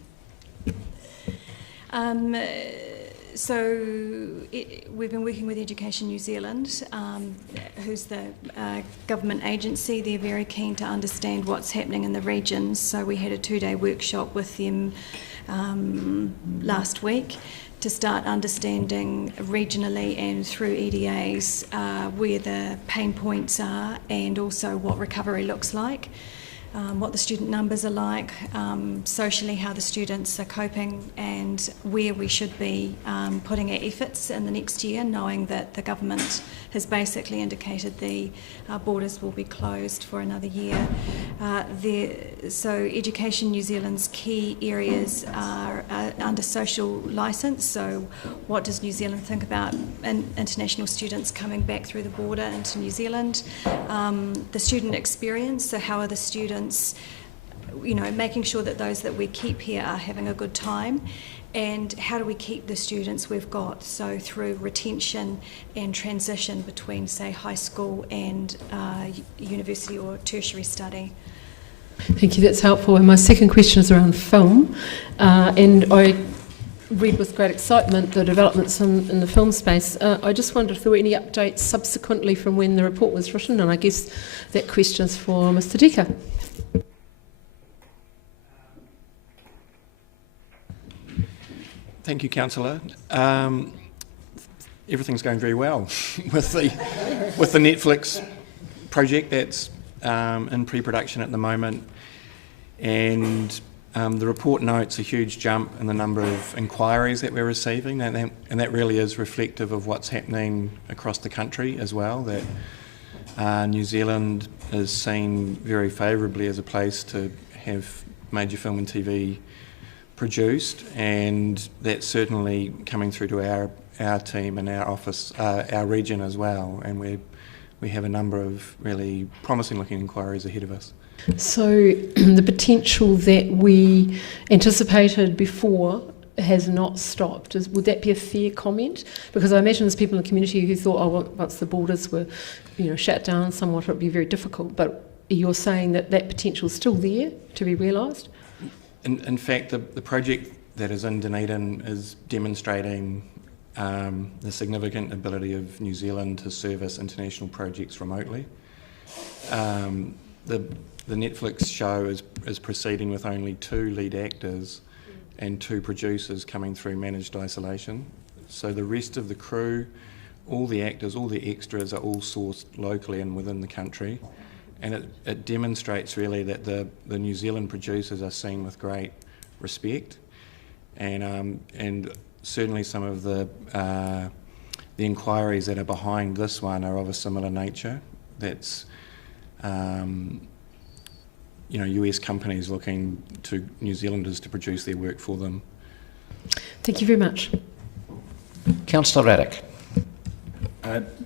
We've been working with Education New Zealand, who's the government agency. They're very keen to understand what's happening in the regions. So we had a 2-day workshop with them last week to start understanding regionally and through EDAs where the pain points are, and also what recovery looks like. What the student numbers are like, socially how the students are coping, and where we should be putting our efforts in the next year, knowing that the government has basically indicated the borders will be closed for another year. So Education New Zealand's key areas are under social licence, so what does New Zealand think about international students coming back through the border into New Zealand? The student experience, so how are the students, making sure that those that we keep here are having a good time, and how do we keep the students we've got, so through retention and transition between, say, high school and university or tertiary study. Thank you, that's helpful. And my second question is around film, and I read with great excitement the developments in the film space. I just wondered if there were any updates subsequently from when the report was written, and I guess that question's for Mr Decker. Thank you, Councillor. Everything's going very well with the Netflix project that's in pre-production at the moment, and the report notes a huge jump in the number of inquiries that we're receiving, and that really is reflective of what's happening across the country as well, that New Zealand is seen very favourably as a place to have major film and TV produced, and that's certainly coming through to our team and our office, our region as well, and we have a number of really promising looking inquiries ahead of us. So the potential that we anticipated before has not stopped. Would that be a fair comment? Because I imagine there's people in the community who thought, once the borders were shut down somewhat, it would be very difficult, but you're saying that that potential is still there to be realised? In fact, the project that is in Dunedin is demonstrating the significant ability of New Zealand to service international projects remotely. The Netflix show is proceeding with only 2 lead actors and 2 producers coming through managed isolation. So the rest of the crew, all the actors, all the extras are all sourced locally and within the country. And it demonstrates really that the New Zealand producers are seen with great respect, and certainly some of the inquiries that are behind this one are of a similar nature. that's US companies looking to New Zealanders to produce their work for them. Thank you very much. Councillor Raddick.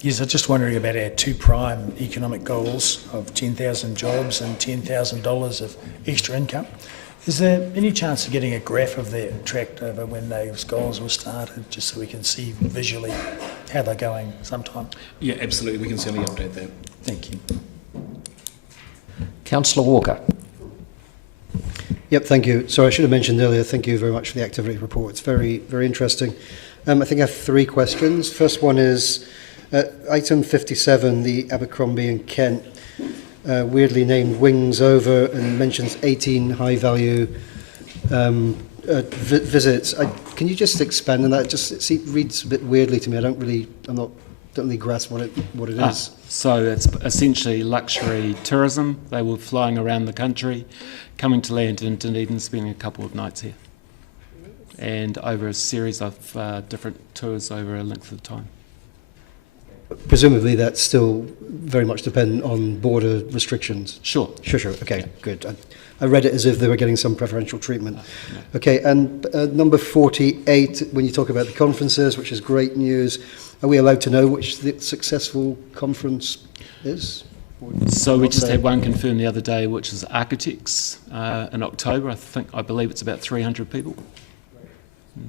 Yes, I'm just wondering about our two prime economic goals of 10,000 jobs and $10,000 of extra income. Is there any chance of getting a graph of that tracked over when those goals were started, just so we can see visually how they're going sometime? Yeah, absolutely. We can certainly update that. Thank you. Councillor Walker. Yep, thank you. Sorry, I should have mentioned earlier, thank you very much for the activity report. It's very, very interesting. I think I have three questions. First one is item 57, the Abercrombie and Kent, weirdly named Wings Over, and mentions 18 high-value visits. Can you just expand on that? It reads a bit weirdly to me. don't really grasp what it is. So it's essentially luxury tourism. They were flying around the country, coming to land in Dunedin, spending a couple of nights here, and over a series of different tours over a length of time. Presumably that's still very much dependent on border restrictions. Sure. Okay, good. I read it as if they were getting some preferential treatment. No. Okay, and number 48, when you talk about the conferences, which is great news, are we allowed to know which the successful conference is? So we just had one confirmed the other day, which is Architects in October. I believe it's about 300 people.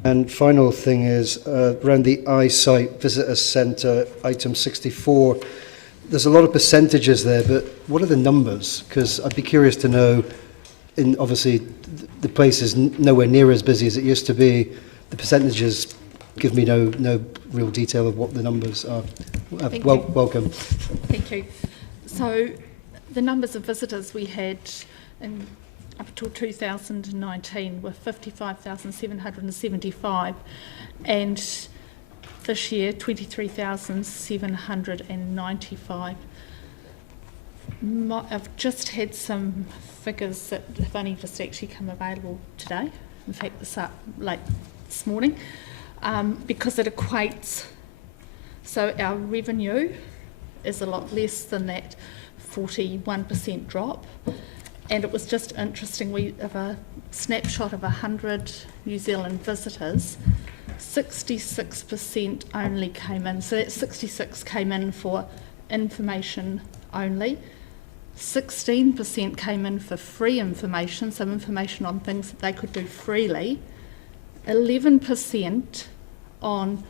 And final thing is around the iSight Visitor Centre, item 64. There's a lot of percentages there, but what are the numbers? Because I'd be curious to know. Obviously, the place is nowhere near as busy as it used to be. The percentages give me no real detail of what the numbers are. Welcome. Thank you. So, the numbers of visitors we had up until 2019 were 55,775, and this year 23,795. I've just had some figures that have only just actually come available today. In fact, late this morning, because it equates. So our revenue is a lot less than that 41% drop. And it was just interesting, we have a snapshot of 100 New Zealand visitors, 66% only came in. So that 66 came in for information only. 16% came in for free information, some information on things that they could do freely. 11% on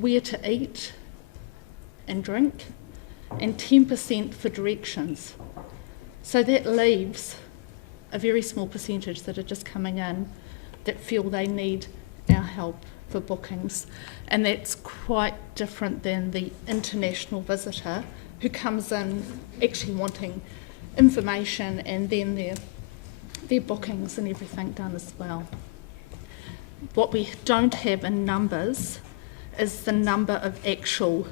where to eat and drink, and 10% for directions. So that leaves a very small percentage that are just coming in that feel they need our help for bookings. And that's quite different than the international visitor who comes in actually wanting information and then their bookings and everything done as well. What we don't have in numbers is the number of actual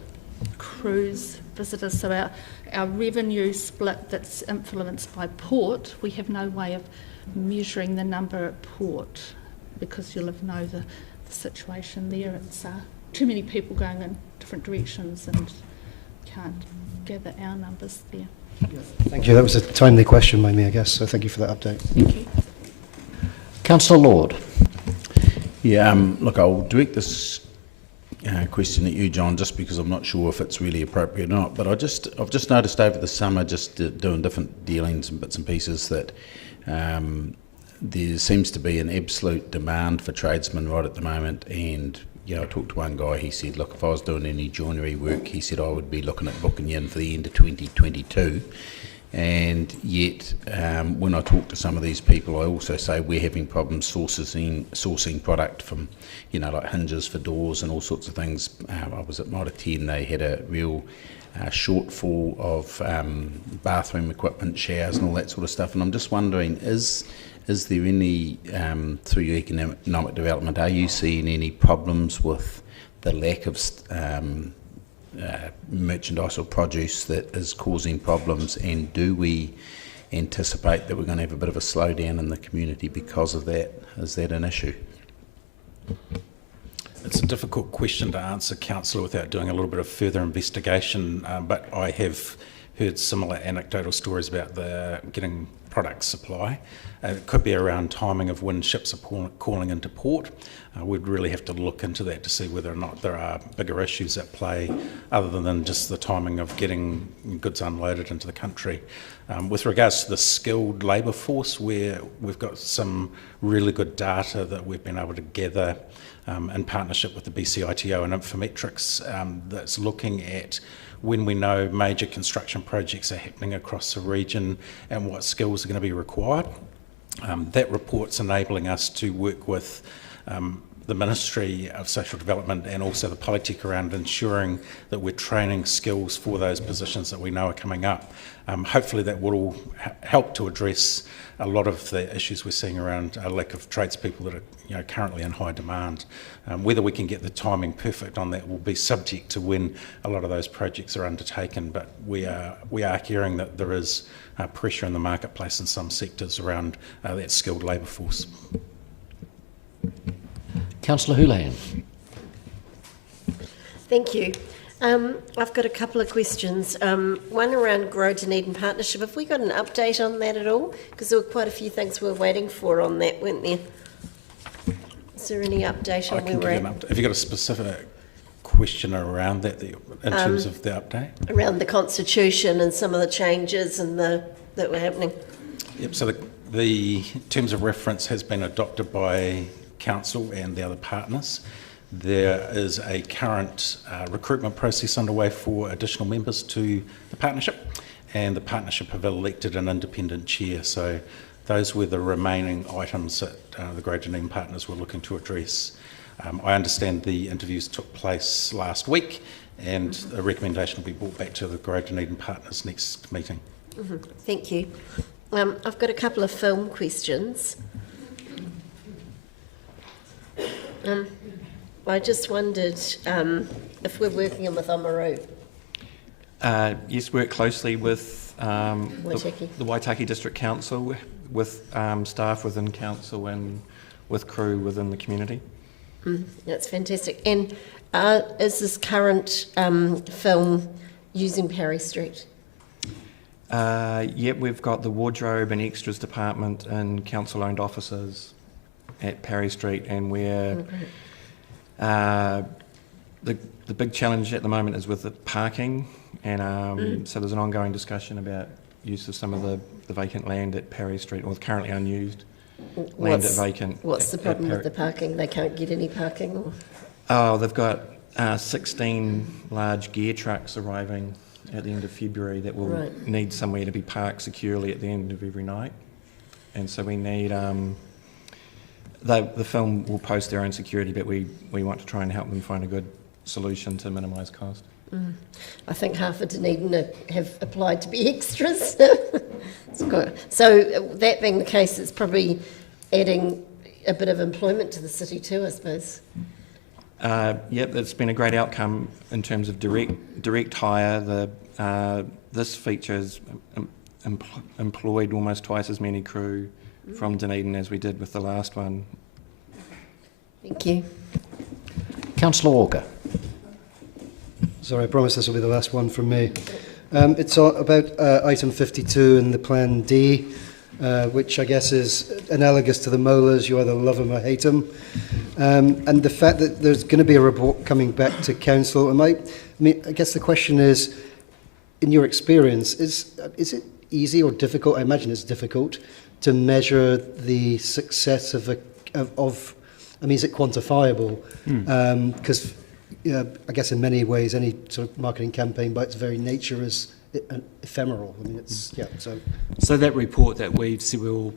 cruise visitors. So our revenue split that's influenced by port, we have no way of measuring the number at port because you'll know the situation there. It's too many people going in different directions and can't gather our numbers there. Thank you. That was a timely question by me, I guess, so thank you for that update. Thank you. Councillor Lord. Yeah, look, I'll direct this question at you, John, just because I'm not sure if it's really appropriate or not. But I've just noticed over the summer, just doing different dealings and bits and pieces, that there seems to be an absolute demand for tradesmen right at the moment. And I talked to one guy. He said, "Look, if I was doing any joinery work," he said, "I would be looking at booking you in for the end of 2022." And yet, when I talk to some of these people, I also say we're having problems sourcing product from, like hinges for doors and all sorts of things. I was at Mitre 10, they had a real shortfall of bathroom equipment, showers and all that sort of stuff. And I'm just wondering, is there any, through your economic development, are you seeing any problems with the lack of merchandise or produce that is causing problems, and do we anticipate that we're going to have a bit of a slowdown in the community because of that? Is that an issue? it's a difficult question to answer, Councillor, without doing a little bit of further investigation, but I have heard similar anecdotal stories about getting product supply. It could be around timing of when ships are calling into port. We'd really have to look into that to see whether or not there are bigger issues at play other than just the timing of getting goods unloaded into the country. With regards to the skilled labour force, where we've got some really good data that we've been able to gather in partnership with the BCITO and Infometrics, that's looking at when we know major construction projects are happening across the region and what skills are going to be required. That report's enabling us to work with the Ministry of Social Development and also the Politics around ensuring that we're training skills for those positions that we know are coming up. Hopefully that will help to address a lot of the issues we're seeing around a lack of tradespeople that are currently in high demand. Whether we can get the timing perfect on that will be subject to when a lot of those projects are undertaken, but we are hearing that there is pressure in the marketplace in some sectors around that skilled labour force. Councillor Houlihan. Thank you. I've got a couple of questions. One around Grow Dunedin Partnership. Have we got an update on that at all? Because there were quite a few things we were waiting for on that, weren't there? Is there any update on where we're at? Have you got a specific question around that in terms of the update? Around the Constitution and some of the changes and that were happening. Yep, so the terms of reference has been adopted by Council and the other partners. There is a current recruitment process underway for additional members to the partnership, and the partnership have elected an independent chair. So those were the remaining items that the Grow Dunedin partners were looking to address. I understand the interviews took place last week, and a recommendation will be brought back to the Grow Dunedin partners next meeting. Mm-hmm. Thank you. I've got a couple of film questions. I just wondered if we're working with Oamaru. Yes, work closely with Waitaki. the Waitaki District Council, with staff within council and with crew within the community. That's fantastic. And is this current film using Parry Street? Yep, we've got the wardrobe and extras department and council-owned offices at Parry Street, and we're the big challenge at the moment is with the parking, and so there's an ongoing discussion about use of some of the vacant land at Parry Street, or currently unused land at vacant. What's the problem with the parking? They can't get any parking? Or? Oh, they've got 16 large gear trucks arriving at the end of February that will need somewhere to be parked securely at the end of every night, and so we need. The film will post their own security, but we want to try and help them find a good solution to minimise cost. I think half of Dunedin have applied to be extras. It's good. So that being the case, it's probably adding a bit of employment to the city too, I suppose. Yep, it's been a great outcome in terms of direct hire. This feature has employed almost twice as many crew from Dunedin as we did with the last one. Thank you. Councillor Walker. Sorry, I promise this will be the last one from me. It's about item 52 in the Plan D, which I guess is analogous to the molars. You either love them or hate them. And the fact that there's going to be a report coming back to council. I guess the question is, in your experience, is it easy or difficult? I imagine it's difficult to measure the success of is it quantifiable? Because I guess in many ways, any sort of marketing campaign by its very nature is ephemeral. So that report that we've said we'll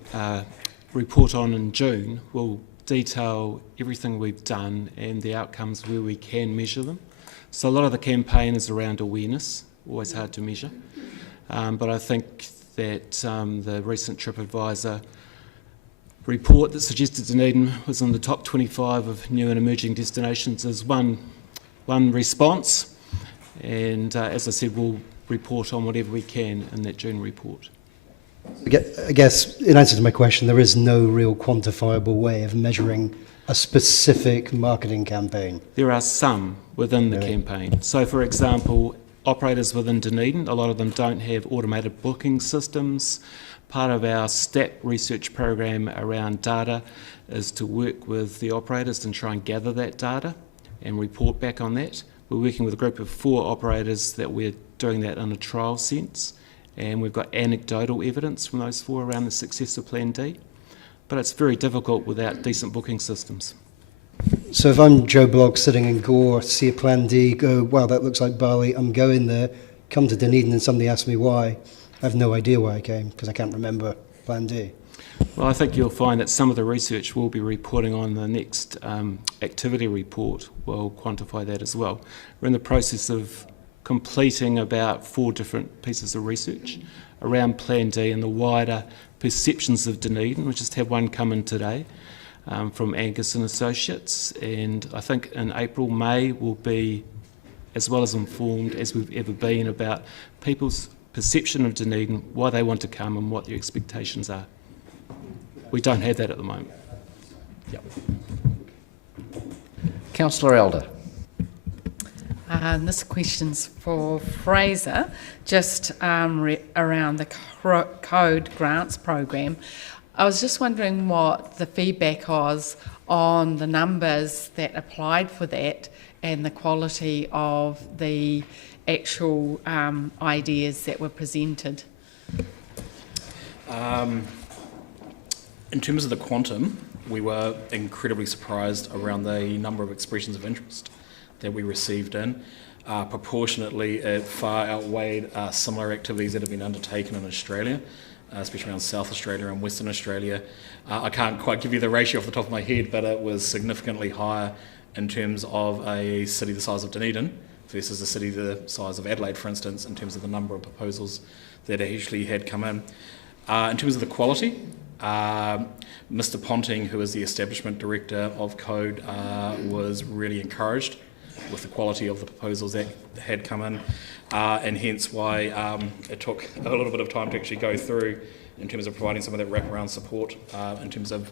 report on in June will detail everything we've done and the outcomes where we can measure them. So a lot of the campaign is around awareness, always hard to measure. But I think that the recent TripAdvisor report that suggested Dunedin was in the top 25 of new and emerging destinations is one response. And as I said, we'll report on whatever we can in that June report. I guess, in answer to my question, there is no real quantifiable way of measuring a specific marketing campaign? There are some within the campaign. So, for example, operators within Dunedin, a lot of them don't have automated booking systems. Part of our STAP research program around data is to work with the operators and try and gather that data and report back on that. We're working with a group of 4 operators that we're doing that in a trial sense, and we've got anecdotal evidence from those 4 around the success of Plan D, but it's very difficult without decent booking systems. So if I'm Joe Blogg sitting in Gore, see a Plan D, go, wow, that looks like Bali, I'm going there, come to Dunedin and somebody asks me why, I have no idea why I came because I can't remember Plan D. Well, I think you'll find that some of the research we'll be reporting on the next activity report will quantify that as well. We're in the process of completing about 4 different pieces of research around Plan D and the wider perceptions of Dunedin. We just had one come in today from Angus and Associates, and I think in April, May we'll be as well as informed as we've ever been about people's perception of Dunedin, why they want to come and what their expectations are. We don't have that at the moment. Yep. Councillor Elder. This question's for Fraser, just around the Code Grants program. I was just wondering what the feedback was on the numbers that applied for that and the quality of the actual ideas that were presented. In terms of the quantum, we were incredibly surprised around the number of expressions of interest that we received in. Proportionately, it far outweighed similar activities that have been undertaken in Australia, especially around South Australia and Western Australia. I can't quite give you the ratio off the top of my head, but it was significantly higher in terms of a city the size of Dunedin versus a city the size of Adelaide, for instance, in terms of the number of proposals that actually had come in. In terms of the quality, Mr. Ponting, who is the establishment director of Code, was really encouraged with the quality of the proposals that had come in, and hence why it took a little bit of time to actually go through in terms of providing some of that wraparound support in terms of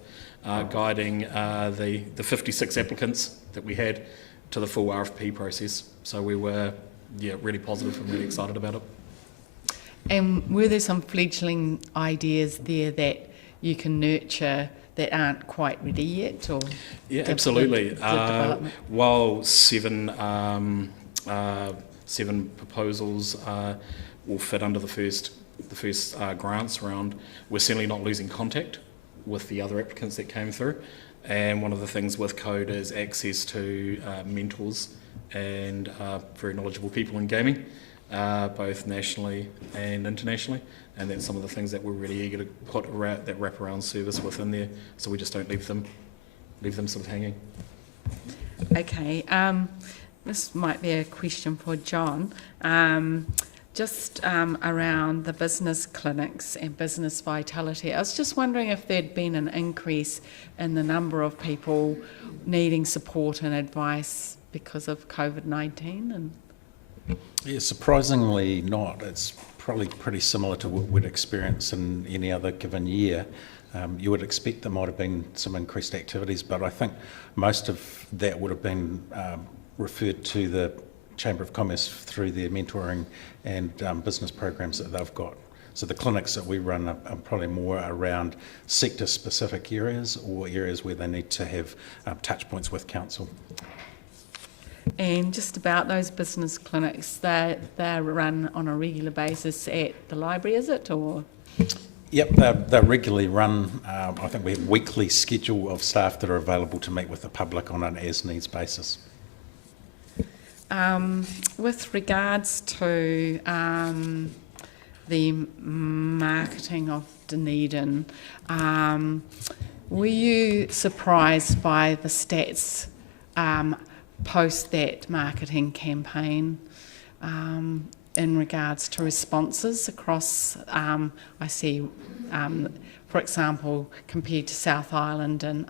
guiding the 56 applicants that we had to the full RFP process. So we were really positive and really excited about it. And were there some fledgling ideas there that you can nurture that aren't quite ready yet? Or yeah, absolutely. The while seven proposals will fit under the first grants round, we're certainly not losing contact with the other applicants that came through. And one of the things with Code is access to mentors and very knowledgeable people in gaming, both nationally and internationally. And that's some of the things that we're really eager to put that wraparound service within there, so we just don't leave them sort of hanging. Okay, this might be a question for John. Just around the business clinics and business vitality, I was just wondering if there'd been an increase in the number of people needing support and advice because of COVID-19? And yeah, surprisingly not. It's probably pretty similar to what we'd experience in any other given year. You would expect there might have been some increased activities, but I think most of that would have been referred to the Chamber of Commerce through their mentoring and business programs that they've got. So the clinics that we run are probably more around sector-specific areas or areas where they need to have touch points with council. And just about those business clinics, they're run on a regular basis at the library, is it, or? Yep, they're regularly run. I think we have a weekly schedule of staff that are available to meet with the public on an as-needs basis. With regards to the marketing of Dunedin, were you surprised by the stats post that marketing campaign in regards to responses across, I see, for example, compared to South Island and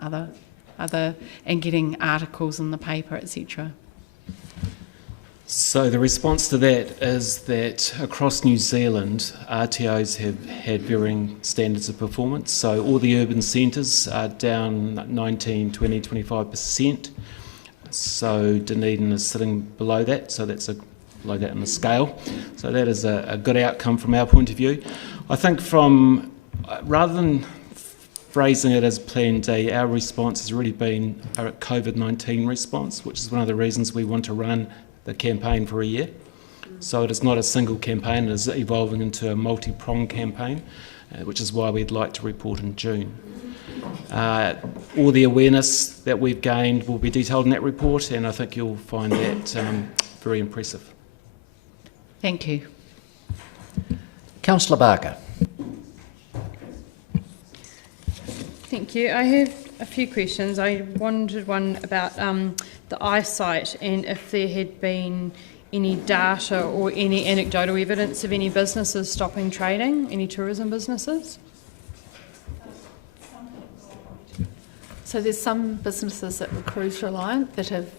other and getting articles in the paper, etc.? So the response to that is that across New Zealand, RTOs have had varying standards of performance. So all the urban centres are down 19, 20, 25%. So Dunedin is sitting below that, so that's below that on the scale. So that is a good outcome from our point of view. I think from, rather than phrasing it as Plan D, our response has really been a COVID-19 response, which is one of the reasons we want to run the campaign for a year. So it is not a single campaign, it is evolving into a multi-pronged campaign, which is why we'd like to report in June. All the awareness that we've gained will be detailed in that report, and I think you'll find that very impressive. Thank you. Councillor Barker. Thank you. I have a few questions. I wondered one about the eyesight and if there had been any data or any anecdotal evidence of any businesses stopping trading, any tourism businesses? So there's some businesses that were cruise reliant that have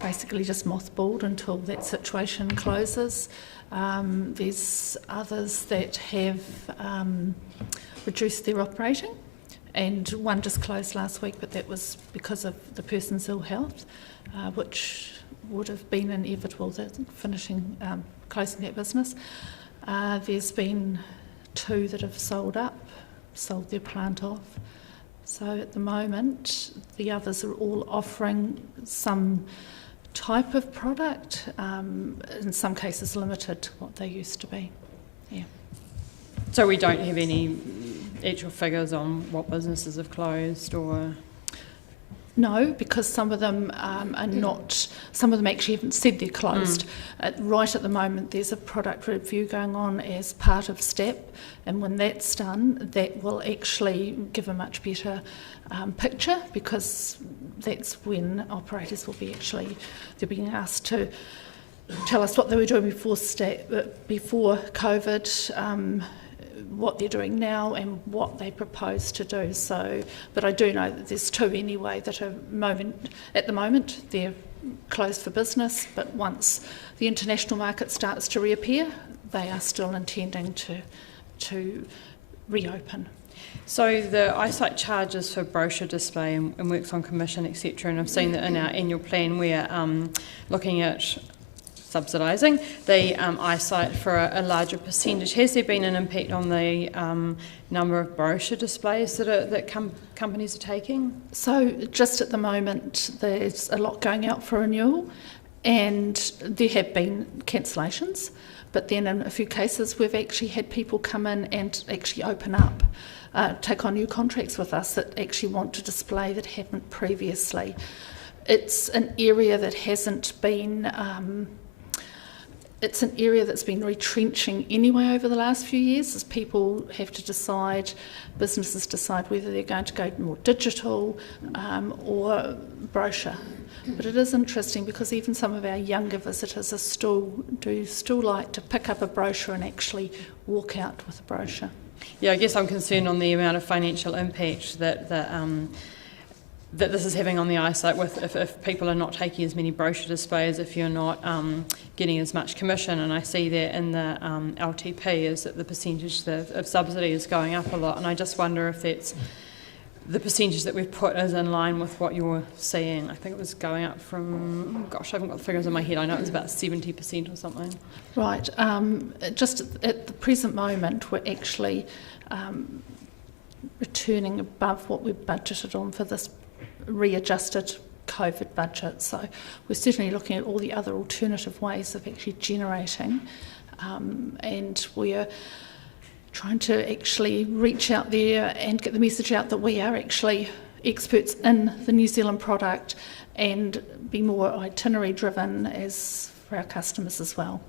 basically just mothballed until that situation closes. There's others that have reduced their operating, and one just closed last week, but that was because of the person's ill health, which would have been inevitable, that closing that business. There's been 2 that have sold their plant off. So at the moment, the others are all offering some type of product, in some cases limited to what they used to be. Yeah. So we don't have any actual figures on what businesses have closed or? No, because some of them are not, some of them actually haven't said they're closed. Right at the moment, there's a product review going on as part of STEP, and when that's done, that will actually give a much better picture, because that's when operators will be they're being asked to tell us what they were doing before COVID, what they're doing now and what they propose to do. So, but I do know that there's 2 anyway that are at the moment they're closed for business, but once the international market starts to reappear, they are still intending to reopen. So the eyesight charges for brochure display and works on commission, etc., and I've seen that in our annual plan we're looking at subsidising the eyesight for a larger percentage. Has there been an impact on the number of brochure displays that companies are taking? So just at the moment, there's a lot going out for renewal, and there have been cancellations, but then in a few cases we've actually had people come in and actually open up, take on new contracts with us that actually want to display that haven't previously. It's an area that hasn't been it's an area that's been retrenching anyway over the last few years, as people have to decide, businesses decide whether they're going to go more digital or brochure. But it is interesting because even some of our younger visitors are still like to pick up a brochure and actually walk out with a brochure. Yeah, I guess I'm concerned on the amount of financial impact that this is having on the eyesight, with if people are not taking as many brochure displays, if you're not getting as much commission, and I see that in the LTP is that the percentage of subsidy is going up a lot, and I just wonder if that's the percentage that we've put is in line with what you're seeing. I think it was going up from, I haven't got the figures in my head, I know it was about 70% or something. Right, just at the present moment we're actually returning above what we've budgeted on for this readjusted COVID budget. So we're certainly looking at all the other alternative ways of actually generating, and we're trying to actually reach out there and get the message out that we are actually experts in the New Zealand product and be more itinerary driven as for our customers as well.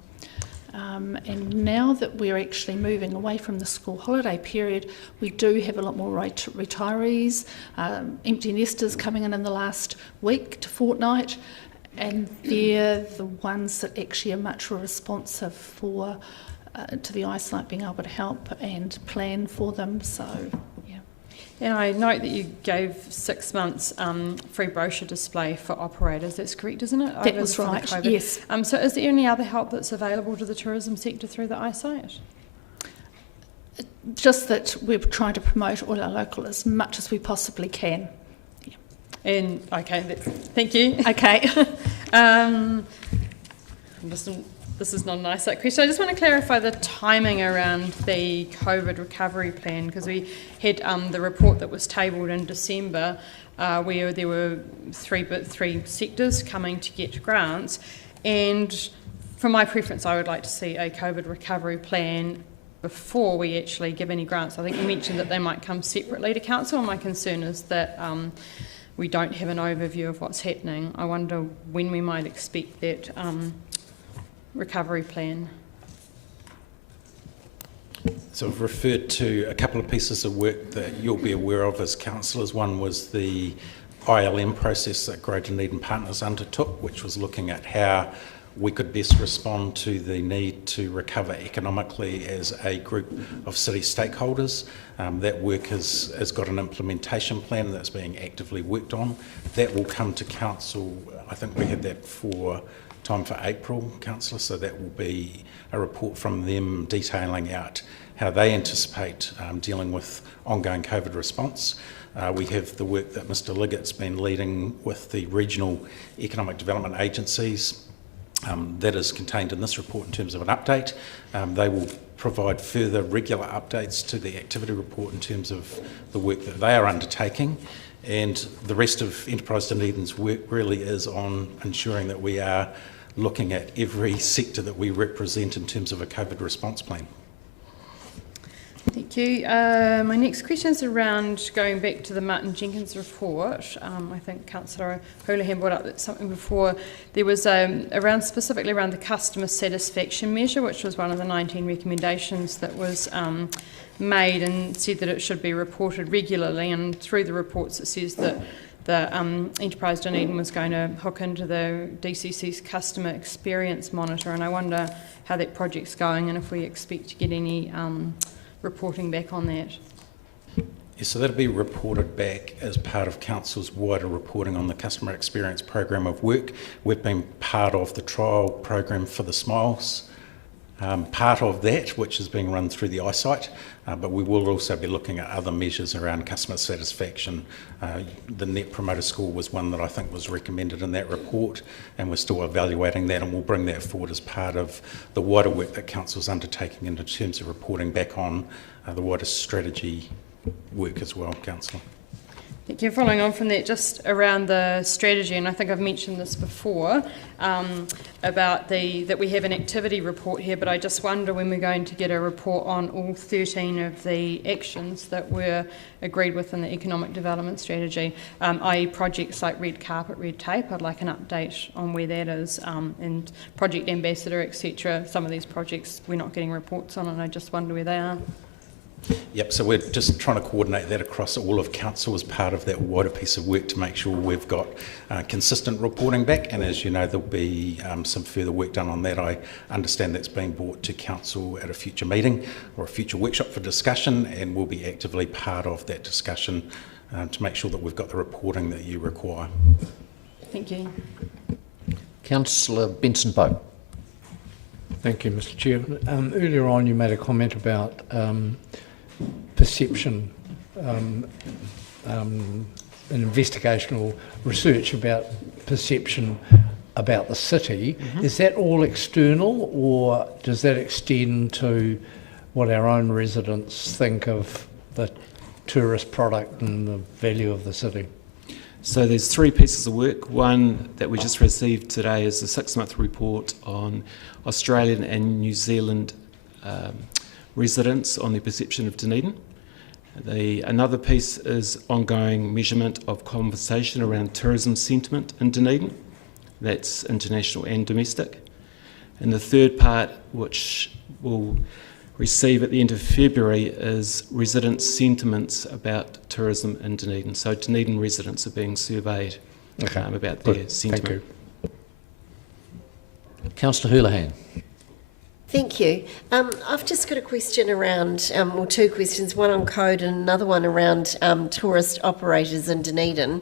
And now that we're actually moving away from the school holiday period, we do have a lot more retirees, empty nesters coming in the last week to fortnight, and they're the ones that actually are much more responsive to the eyesight being able to help and plan for them. So, yeah. And I note that you gave 6 months free brochure display for operators. That's correct, isn't it? That was right, yes. So is there any other help that's available to the tourism sector through the eyesight? Just that we're trying to promote all our local as much as we possibly can. And okay, thank you. Okay. This is not a nice question. I just want to clarify the timing around the COVID recovery plan, because we had the report that was tabled in December where there were three sectors coming to get grants, and for my preference I would like to see a COVID recovery plan before we actually give any grants. I think you mentioned that they might come separately to council, and my concern is that we don't have an overview of what's happening. I wonder when we might expect that recovery plan. So I've referred to a couple of pieces of work that you'll be aware of as councillors. One was the ILM process that Grow Dunedin Partners undertook, which was looking at how we could best respond to the need to recover economically as a group of city stakeholders. That work has got an implementation plan that's being actively worked on. That will come to council. I think we had that for time for April, councillor, so that will be a report from them detailing out how they anticipate dealing with ongoing COVID response. We have the work that Mr Liggett's been leading with the regional economic development agencies. That is contained in this report in terms of an update. They will provide further regular updates to the activity report in terms of the work that they are undertaking. And the rest of Enterprise Dunedin's work really is on ensuring that we are looking at every sector that we represent in terms of a COVID response plan. Thank you. My next question is around going back to the Martin Jenkins report. I think Councillor Houlihan brought up something before. There was specifically around the customer satisfaction measure, which was one of the 19 recommendations that was made, and said that it should be reported regularly. And through the reports, it says that the Enterprise Dunedin was going to hook into the DCC's customer experience monitor, and I wonder how that project's going and if we expect to get any reporting back on that. Yes, so that'll be reported back as part of Council's wider reporting on the customer experience program of work. We've been part of the trial program for the Smiles part of that, which is being run through the eyesight, but we will also be looking at other measures around customer satisfaction. The Net Promoter Score was one that I think was recommended in that report, and we're still evaluating that, and we'll bring that forward as part of the wider work that Council's undertaking in terms of reporting back on the wider strategy work as well, Councillor. Thank you. Following on from that, just around the strategy, and I think I've mentioned this before, about that we have an activity report here, but I just wonder when we're going to get a report on all 13 of the actions that were agreed with in the economic development strategy, i.e. projects like red carpet, red tape. I'd like an update on where that is, and project ambassador, etc. Some of these projects we're not getting reports on, and I just wonder where they are. Yep, so we're just trying to coordinate that across all of Council as part of that wider piece of work to make sure we've got consistent reporting back, and as you know there'll be some further work done on that. I understand that's being brought to Council at a future meeting or a future workshop for discussion, and we'll be actively part of that discussion to make sure that we've got the reporting that you require. Thank you. Councillor Benson-Pope. Thank you, Mr Chair. Earlier on you made a comment about perception and investigational research about perception about the city. Mm-hmm. Is that all external, or does that extend to what our own residents think of the tourist product and the value of the city? So there's 3 pieces of work. One that we just received today is the 6-month report on Australian and New Zealand residents on their perception of Dunedin. Another piece is ongoing measurement of conversation around tourism sentiment in Dunedin. That's international and domestic. And the third part, which we'll receive at the end of February, is resident sentiments about tourism in Dunedin. So Dunedin residents are being surveyed about their sentiment. Thank you. Councillor Houlihan. Thank you. I've just got a question around, or two questions, one on code and another one around tourist operators in Dunedin.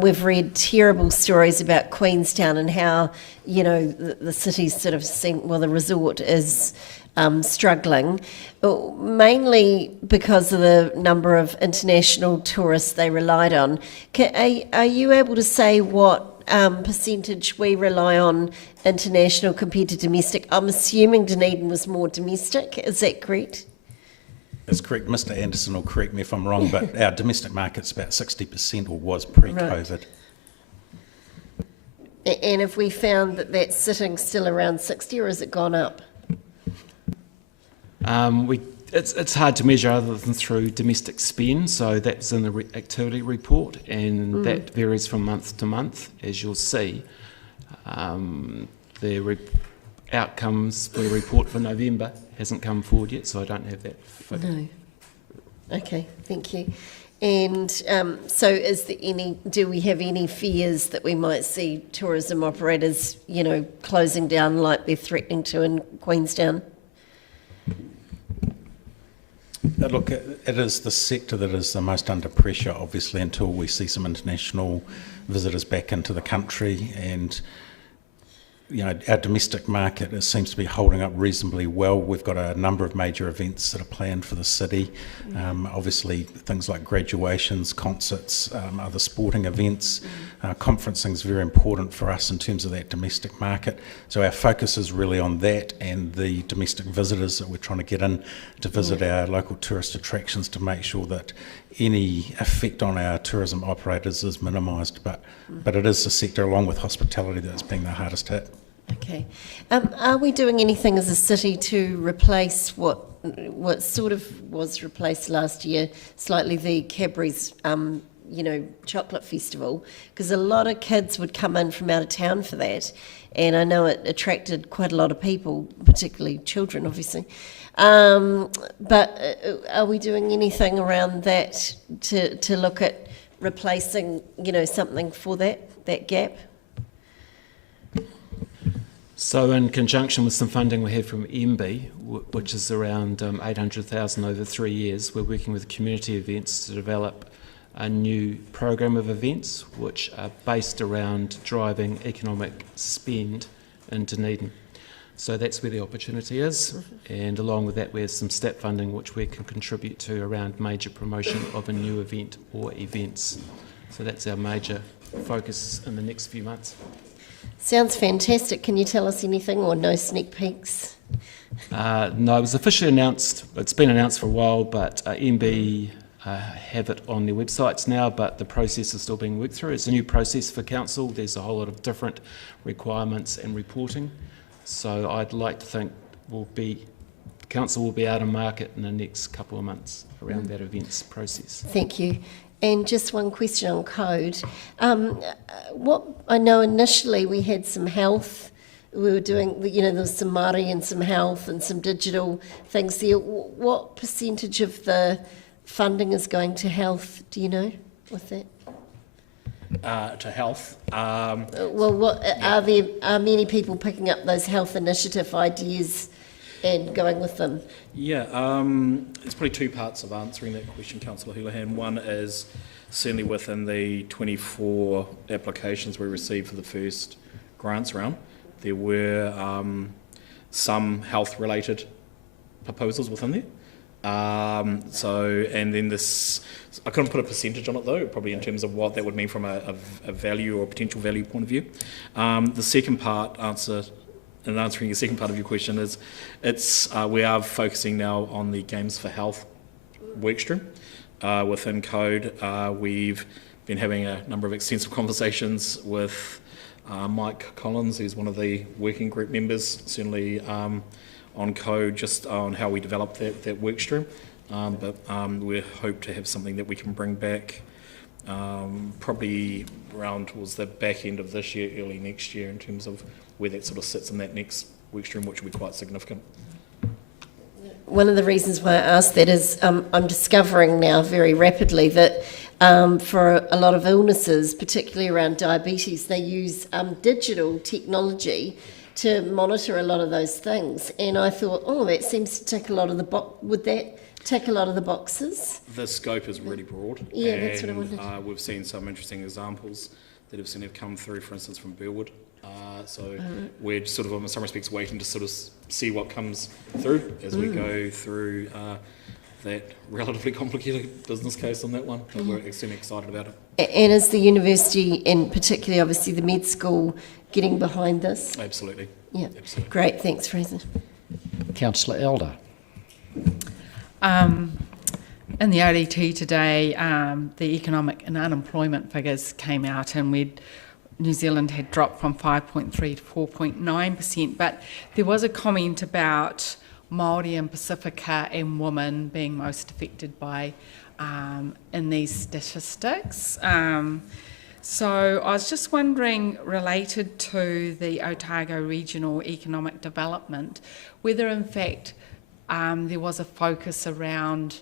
We've read terrible stories about Queenstown and how, you know, the city's sort of the resort is struggling, mainly because of the number of international tourists they relied on. Are you able to say what percentage we rely on international compared to domestic? I'm assuming Dunedin was more domestic, is that correct? That's correct. Mr. Anderson will correct me if I'm wrong, but our domestic market's about 60% or was pre-COVID. Right. And have we found that that's sitting still around 60 or has it gone up? It's hard to measure other than through domestic spend, so that's in the activity report, and that varies from month to month, as you'll see. The outcomes for the report for November hasn't come forward yet, so I don't have that figure. No. Okay, thank you. And so is there do we have any fears that we might see tourism operators, you know, closing down like they're threatening to in Queenstown? Look, it is the sector that is the most under pressure, obviously, until we see some international visitors back into the country. And, you know, our domestic market seems to be holding up reasonably well. We've got a number of major events that are planned for the city. Obviously, things like graduations, concerts, other sporting events. Conferencing is very important for us in terms of that domestic market. So our focus is really on that and the domestic visitors that we're trying to get in to visit our local tourist attractions to make sure that any effect on our tourism operators is minimised. But it is the sector, along with hospitality, that's being the hardest hit. Okay. Are we doing anything as a city to replace what sort of was replaced last year, slightly, the Cadbury's, you know, chocolate festival? Because a lot of kids would come in from out of town for that, and I know it attracted quite a lot of people, particularly children, obviously. But are we doing anything around that to look at replacing, you know, something for that gap? So in conjunction with some funding we had from MB, which is around 800,000 over 3 years, we're working with community events to develop a new program of events which are based around driving economic spend in Dunedin. So that's where the opportunity is, and along with that we have some STAT funding which we can contribute to around major promotion of a new event or events. So that's our major focus in the next few months. Sounds fantastic. Can you tell us anything, or no sneak peeks? No, it was officially announced. It's been announced for a while, but MB have it on their websites now, but the process is still being worked through. It's a new process for council. There's a whole lot of different requirements and reporting. So I'd like to think council will be out of market in the next couple of months around that events process. Thank you. And just one question on code. What I know initially we had some health. We were doing, you know, there was some Māori and some health and some digital things there. What percentage of the funding is going to health? Do you know with that? To health. Are many people picking up those health initiative ideas and going with them? Yeah, it's probably two parts of answering that question, Councillor Houlihan. One is certainly within the 24 applications we received for the first grants round, there were some health-related proposals within there. And then this, I couldn't put a percentage on it though, probably in terms of what that would mean from a value or potential value point of view. The second part, answering the second part of your question, is we are focusing now on the Games for Health workstream within Code. We've been having a number of extensive conversations with Mike Collins, who's one of the working group members, certainly on Code, just on how we develop that workstream. But we hope to have something that we can bring back probably around towards the back end of this year, early next year, in terms of where that sort of sits in that next workstream, which will be quite significant. One of the reasons why I asked that is I'm discovering now very rapidly that for a lot of illnesses, particularly around diabetes, they use digital technology to monitor a lot of those things. And I thought, oh, that seems to tick a lot of the would that tick a lot of the boxes? The scope is really broad. Yeah, and, that's what I wanted. we've seen some interesting examples that have come through, for instance, from Burwood. We're sort of, in some respects, waiting to sort of see what comes through as we go through that relatively complicated business case on that one. But we're extremely excited about it. And is the university, and particularly obviously the med school, getting behind this? Absolutely. Yeah. Absolutely. Great, thanks, Fraser. Councillor Elder. In the ODT today, the economic and unemployment figures came out, and New Zealand had dropped from 5.3 to 4.9%, but there was a comment about Māori and Pacifica and women being most affected by in these statistics. So I was just wondering, related to the Otago Regional Economic Development, whether in fact there was a focus around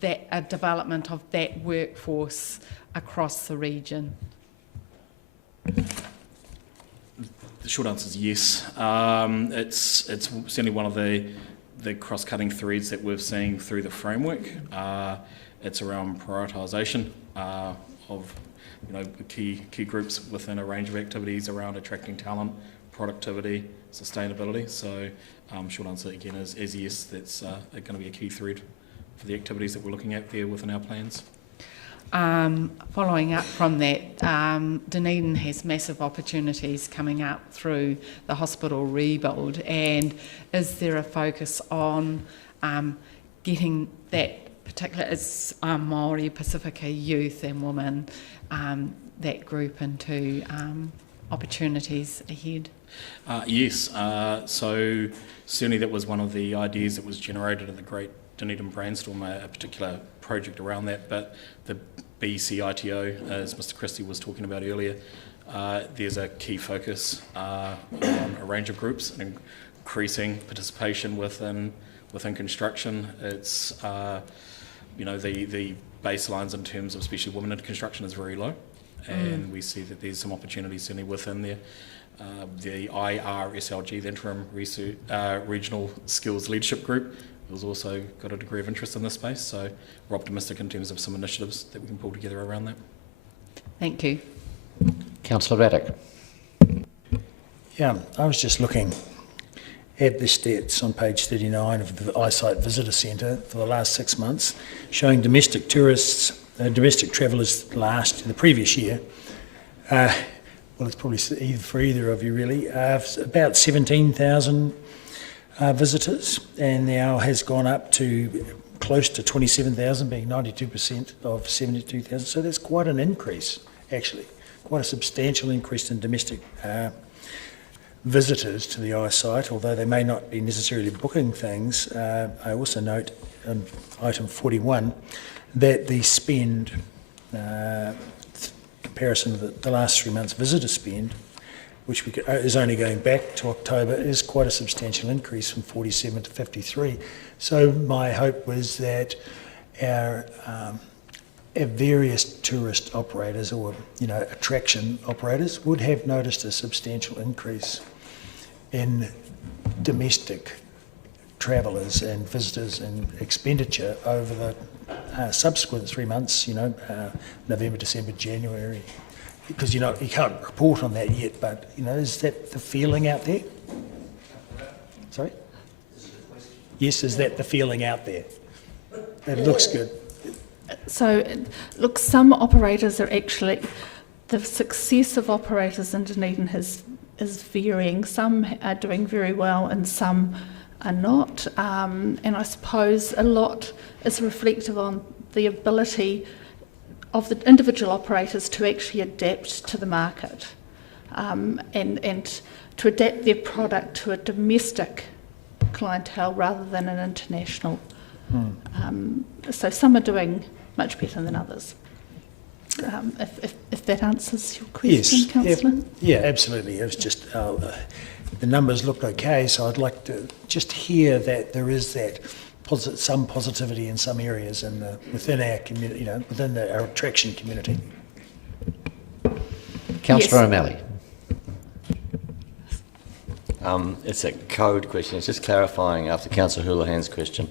that a development of that workforce across the region. The short answer is yes. It's certainly one of the cross-cutting threads that we've seen through the framework. It's around prioritisation of key groups within a range of activities around attracting talent, productivity, sustainability. So short answer again is yes, that's going to be a key thread for the activities that we're looking at there within our plans. Following up from that, Dunedin has massive opportunities coming up through the hospital rebuild, and is there a focus on getting that particular as Māori, Pacifica youth and women, that group into opportunities ahead? Yes, so certainly that was one of the ideas that was generated in the Great Dunedin Brainstorm, a particular project around that, but the BCITO, as Mr Christie was talking about earlier, there's a key focus on a range of groups and increasing participation within construction. It's the baselines in terms of especially women in construction is very low, and we see that there's some opportunities certainly within there. The IRSLG, the Interim Regional Skills Leadership Group, has also got a degree of interest in this space, so we're optimistic in terms of some initiatives that we can pull together around that. Thank you. Councillor Raddick. Yeah, I was just looking at the stats on page 39 of the Eyesight Visitor Centre for the last 6 months, showing domestic tourists, domestic travellers the previous year. Well, it's probably for either of you really, about 17,000 visitors, and now has gone up to close to 27,000, being 92% of 72,000. So that's quite an increase, actually, quite a substantial increase in domestic visitors to the Eyesight, although they may not be necessarily booking things. I also note on item 41 that the spend, comparison of the last 3 months visitor spend, which is only going back to October, is quite a substantial increase from 47 to 53. So my hope was that our various tourist operators or attraction operators would have noticed a substantial increase in domestic travellers and visitors and expenditure over the subsequent 3 months, November, December, January. Because you can't report on that yet, but is that the feeling out there? Sorry? Yes, is that the feeling out there? It looks good. So, look, some operators are actually, the success of operators in Dunedin is varying. Some are doing very well and some are not. And I suppose a lot is reflective on the ability of the individual operators to actually adapt to the market and to adapt their product to a domestic clientele rather than an international. So some are doing much better than others. If that answers your question, Yes, Councillor? yeah, absolutely. It was just the numbers looked okay, so I'd like to just hear that there is that some positivity in some areas and within our community, within our attraction community. Councillor O'Malley. It's a code question. It's just clarifying after Councillor Houlihan's question.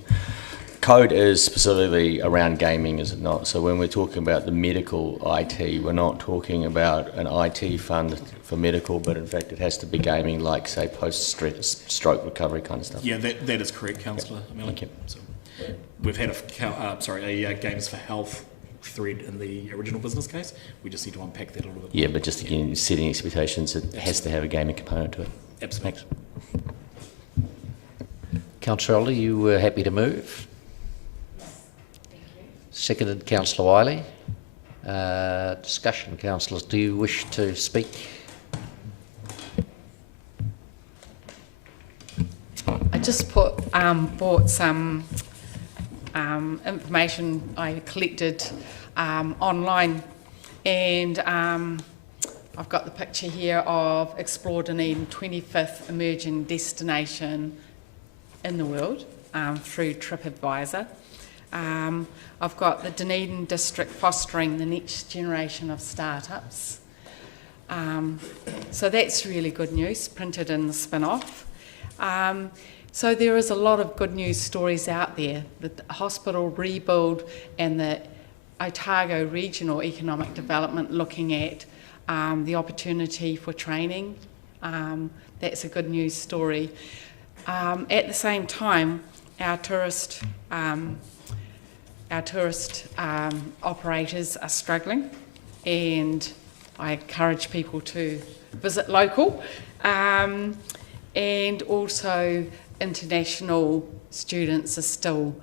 Code is specifically around gaming, is it not? So when we're talking about the medical IT, we're not talking about an IT fund for medical, but in fact it has to be gaming, like say post-stroke recovery kind of stuff. Yeah, that is correct, Councillor. Yep. Thank you. So we've had a Games for Health thread in the original business case. We just need to unpack that a little bit. Yeah, but just again, setting expectations, it has to have a gaming component to it. Absolutely. Thanks. Councillor Elder, you were happy to move? Seconded, Councillor Wiley. Discussion, councillors. Do you wish to speak? I just bought some information I collected online, and I've got the picture here of Explore Dunedin, 25th emerging destination in the world through TripAdvisor. I've got the Dunedin district fostering the next generation of startups. So that's really good news, printed in the spin-off. So there is a lot of good news stories out there. The hospital rebuild and the Otago Regional Economic Development looking at the opportunity for training. That's a good news story. At the same time, our tourist operators are struggling, and I encourage people to visit local, and also international students are still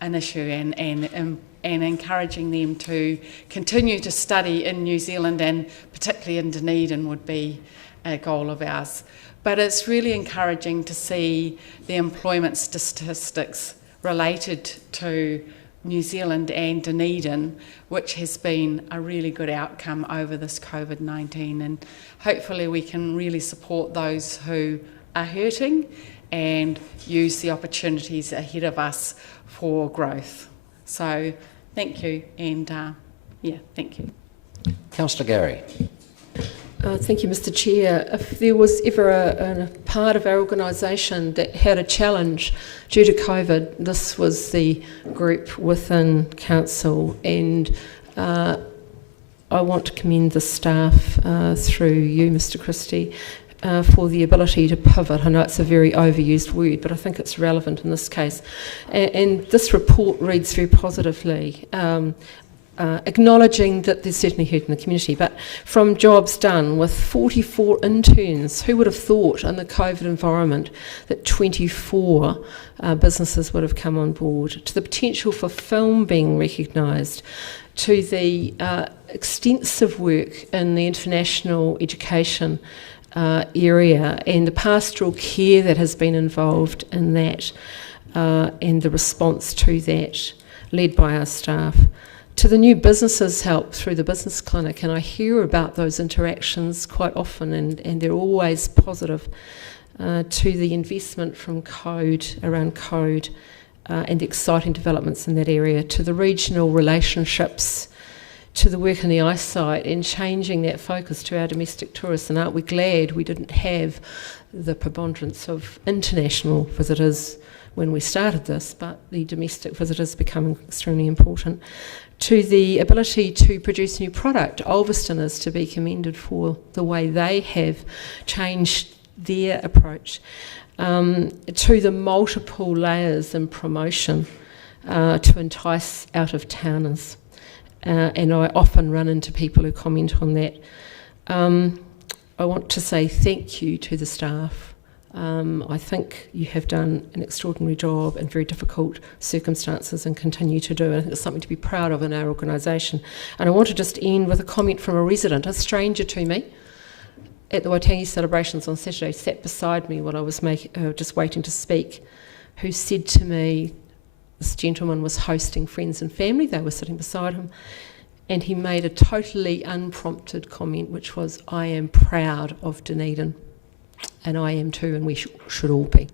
an issue, and encouraging them to continue to study in New Zealand and particularly in Dunedin would be a goal of ours. But it's really encouraging to see the employment statistics related to New Zealand and Dunedin, which has been a really good outcome over this COVID-19, and hopefully we can really support those who are hurting and use the opportunities ahead of us for growth. So thank you, and thank you. Councillor Gary. Thank you, Mr. Chair. If there was ever a part of our organisation that had a challenge due to COVID, this was the group within Council, and I want to commend the staff through you, Mr. Christie, for the ability to pivot. I know it's a very overused word, but I think it's relevant in this case. And this report reads very positively. Acknowledging that there's certainly hurt in the community, but from jobs done with 44 interns, who would have thought in the COVID environment that 24 businesses would have come on board, to the potential for film being recognised, to the extensive work in the international education area and the pastoral care that has been involved in that and the response to that led by our staff. To the new businesses help through the business clinic, and I hear about those interactions quite often, and they're always positive. To the investment from Code, around Code, and the exciting developments in that area, to the regional relationships, to the work in the eyesight and changing that focus to our domestic tourists. And aren't we glad we didn't have the preponderance of international visitors when we started this, but the domestic visitors becoming extremely important. To the ability to produce new product, Ulverston is to be commended for the way they have changed their approach. To the multiple layers in promotion to entice out-of-towners. And I often run into people who comment on that. I want to say thank you to the staff. I think you have done an extraordinary job in very difficult circumstances and continue to do. And I think it's something to be proud of in our organisation. And I want to just end with a comment from a resident, a stranger to me, at the Waitangi celebrations on Saturday, sat beside me while I was just waiting to speak, who said to me, this gentleman was hosting friends and family, they were sitting beside him, and he made a totally unprompted comment, which was, I am proud of Dunedin. And I am too, and we should all be.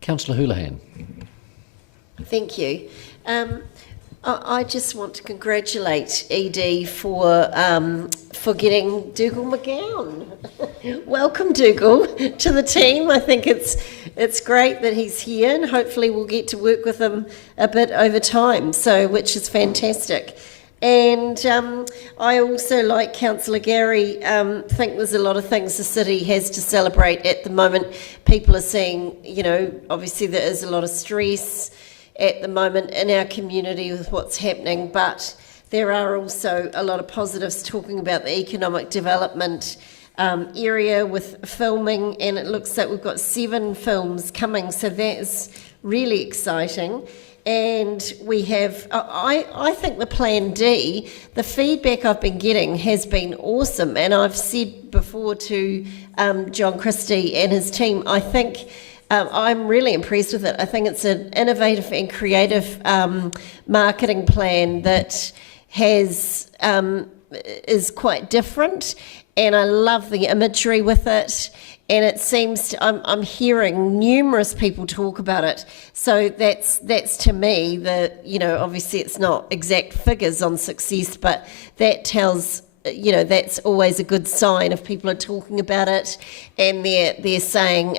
Councillor Houlihan. Thank you. I just want to congratulate ED for getting Dougal McGowan. Welcome, Dougal, to the team. I think it's great that he's here, and hopefully we'll get to work with him a bit over time, which is fantastic. And I also, like Councillor Gary, think there's a lot of things the city has to celebrate at the moment. People are seeing, obviously there is a lot of stress at the moment in our community with what's happening, but there are also a lot of positives talking about the economic development area with filming, and it looks like we've got 7 films coming, so that's really exciting. And we have, I think the Plan D, the feedback I've been getting has been awesome, and I've said before to John Christie and his team, I think I'm really impressed with it. I think it's an innovative and creative marketing plan that is quite different, and I love the imagery with it. And it seems I'm hearing numerous people talk about it. So that's to me obviously it's not exact figures on success, but that tells that's always a good sign if people are talking about it and they're saying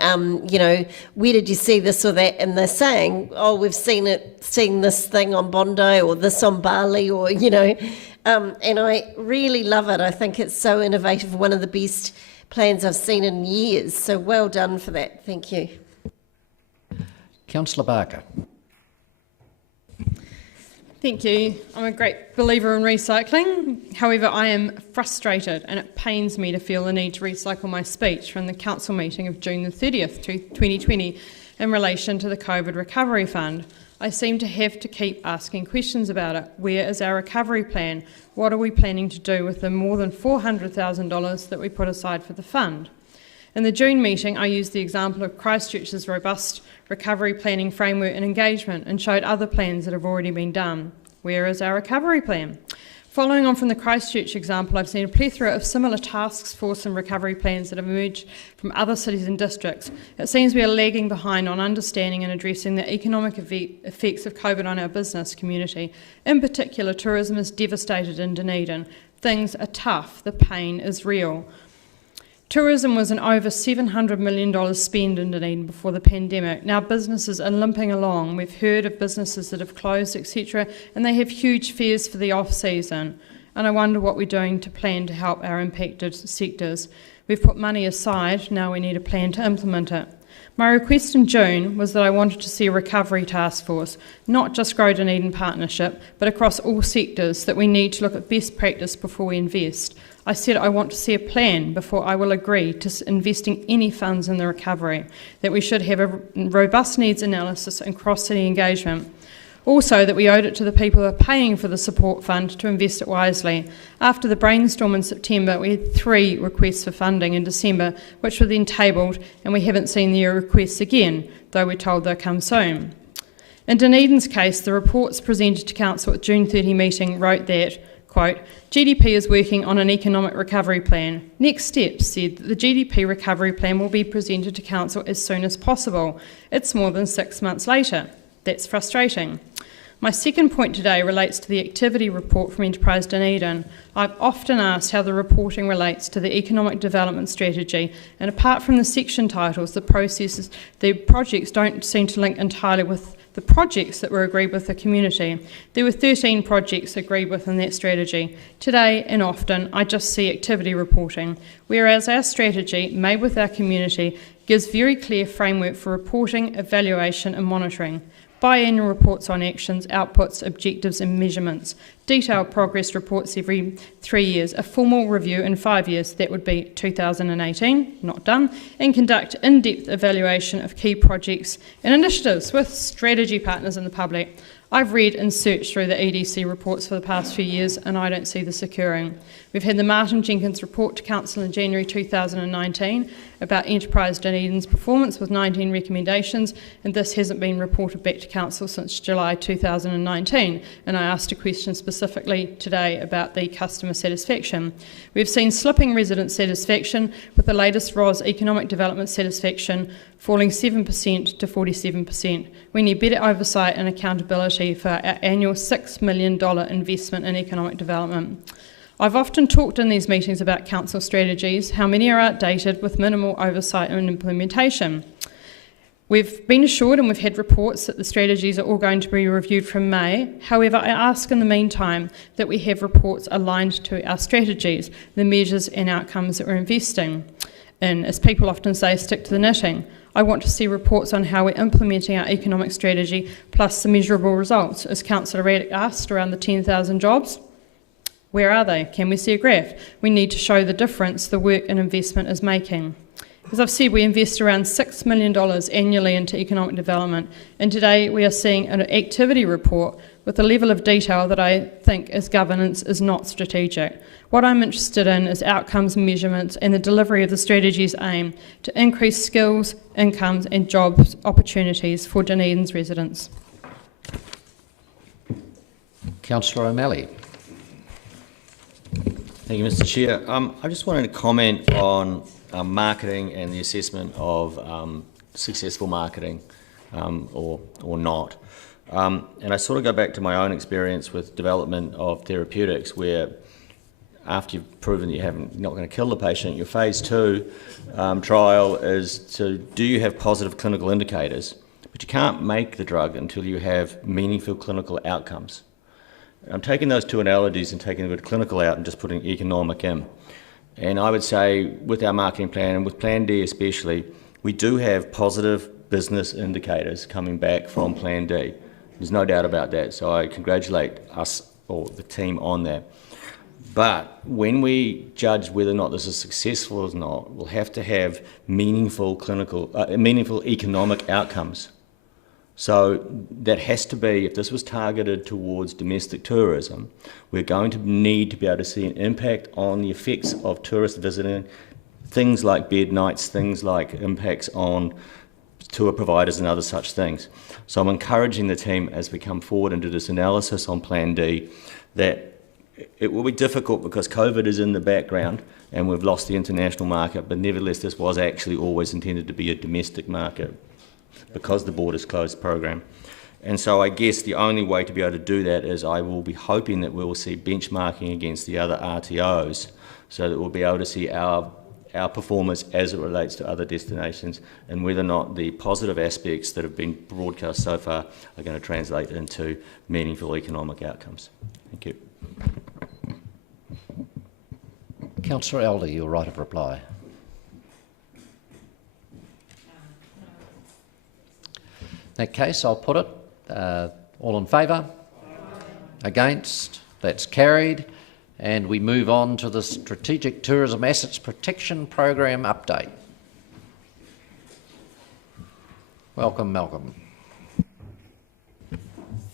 where did you see this or that, and they're saying, oh, we've seen this thing on Bondi or this on Bali or and I really love it. I think it's so innovative, one of the best plans I've seen in years, so well done for that. Thank you. Councillor Barker. Thank you. I'm a great believer in recycling. However, I am frustrated, and it pains me to feel the need to recycle my speech from the council meeting of June the 30th, 2020 in relation to the COVID Recovery Fund. I seem to have to keep asking questions about it. Where is our recovery plan? What are we planning to do with the more than $400,000 that we put aside for the fund? In the June meeting, I used the example of Christchurch's robust recovery planning framework and engagement and showed other plans that have already been done. Where is our recovery plan? Following on from the Christchurch example, I've seen a plethora of similar task force and recovery plans that have emerged from other cities and districts. It seems we are lagging behind on understanding and addressing the economic effects of COVID on our business community. In particular, tourism is devastated in Dunedin. Things are tough. The pain is real. Tourism was an over $700 million spend in Dunedin before the pandemic. Now businesses are limping along. We've heard of businesses that have closed, etc., and they have huge fears for the off-season. And I wonder what we're doing to plan to help our impacted sectors. We've put money aside, now we need a plan to implement it. My request in June was that I wanted to see a recovery task force, not just Grow Dunedin Partnership, but across all sectors, that we need to look at best practice before we invest. I said I want to see a plan before I will agree to investing any funds in the recovery, that we should have a robust needs analysis and cross-city engagement. Also, that we owed it to the people who are paying for the support fund to invest it wisely. After the brainstorm in September, we had 3 requests for funding in December, which were then tabled, and we haven't seen the requests again, though we're told they'll come soon. In Dunedin's case, the reports presented to Council at June 30 meeting wrote that, quote, GDP is working on an economic recovery plan. Next steps said that the GDP recovery plan will be presented to Council as soon as possible. It's more than 6 months later. That's frustrating. My second point today relates to the activity report from Enterprise Dunedin. I've often asked how the reporting relates to the economic development strategy, and apart from the section titles, the projects don't seem to link entirely with the projects that were agreed with the community. There were 13 projects agreed with in that strategy. Today and often, I just see activity reporting, whereas our strategy, made with our community, gives very clear framework for reporting, evaluation and monitoring. Biannual reports on actions, outputs, objectives and measurements. Detailed progress reports every 3 years. A formal review in 5 years, that would be 2018, not done, and conduct in-depth evaluation of key projects and initiatives with strategy partners and the public. I've read and searched through the EDC reports for the past few years and I don't see this occurring. We've had the Martin Jenkins report to Council in January 2019 about Enterprise Dunedin's performance with 19 recommendations, and this hasn't been reported back to Council since July 2019, and I asked a question specifically today about the customer satisfaction. We've seen slipping resident satisfaction, with the latest ROS economic development satisfaction falling 7% to 47%. We need better oversight and accountability for our annual $6 million investment in economic development. I've often talked in these meetings about council strategies, how many are outdated with minimal oversight and implementation. We've been assured and we've had reports that the strategies are all going to be reviewed from May. However, I ask in the meantime that we have reports aligned to our strategies, the measures and outcomes that we're investing in. As people often say, stick to the knitting. I want to see reports on how we're implementing our economic strategy, plus the measurable results. As Councillor Raddick asked, around the 10,000 jobs, where are they? Can we see a graph? We need to show the difference the work and investment is making. As I've said, we invest around $6 million annually into economic development, and today we are seeing an activity report with a level of detail that I think as governance is not strategic. What I'm interested in is outcomes and measurements and the delivery of the strategy's aim to increase skills, incomes and jobs opportunities for Dunedin's residents. Councillor O'Malley. Thank you, Mr. Chair. I just wanted to comment on marketing and the assessment of successful marketing or not. And I sort of go back to my own experience with development of therapeutics, where after you've proven that you're not going to kill the patient, your phase 2 trial is to do you have positive clinical indicators, but you can't make the drug until you have meaningful clinical outcomes. I'm taking those two analogies and taking the word clinical out and just putting economic in. And I would say with our marketing plan, and with Plan D especially, we do have positive business indicators coming back from Plan D. There's no doubt about that, so I congratulate us or the team on that. But when we judge whether or not this is successful or not, we'll have to have meaningful economic outcomes. So that has to be, if this was targeted towards domestic tourism, we're going to need to be able to see an impact on the effects of tourist visiting, things like bed nights, things like impacts on tour providers and other such things. So I'm encouraging the team as we come forward and do this analysis on Plan D that it will be difficult because COVID is in the background and we've lost the international market, but nevertheless this was actually always intended to be a domestic market because the borders closed program. And so I guess the only way to be able to do that is I will be hoping that we will see benchmarking against the other RTOs so that we'll be able to see our performance as it relates to other destinations and whether or not the positive aspects that have been broadcast so far are going to translate into meaningful economic outcomes. Thank you. Councillor Elder, your right of reply. In that case, I'll put it. All in favour? Against? That's carried. And we move on to the Strategic Tourism Assets Protection Program update. Welcome, Malcolm.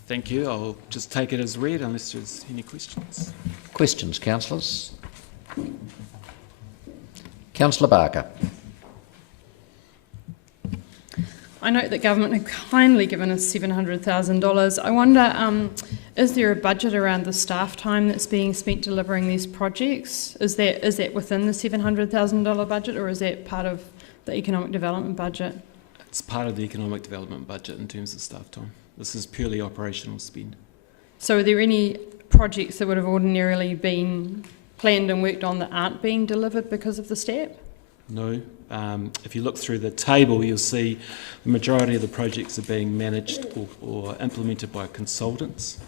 Thank you. I'll just take it as read unless there's any questions. Questions, councillors? Councillor Barker. I note that government have kindly given us $700,000. I wonder, is there a budget around the staff time that's being spent delivering these projects? Is that within the $700,000 budget, or is that part of the economic development budget? It's part of the economic development budget in terms of staff time. This is purely operational spend. So are there any projects that would have ordinarily been planned and worked on that aren't being delivered because of the STAP? No. If you look through the table, you'll see the majority of the projects are being managed or implemented by consultants,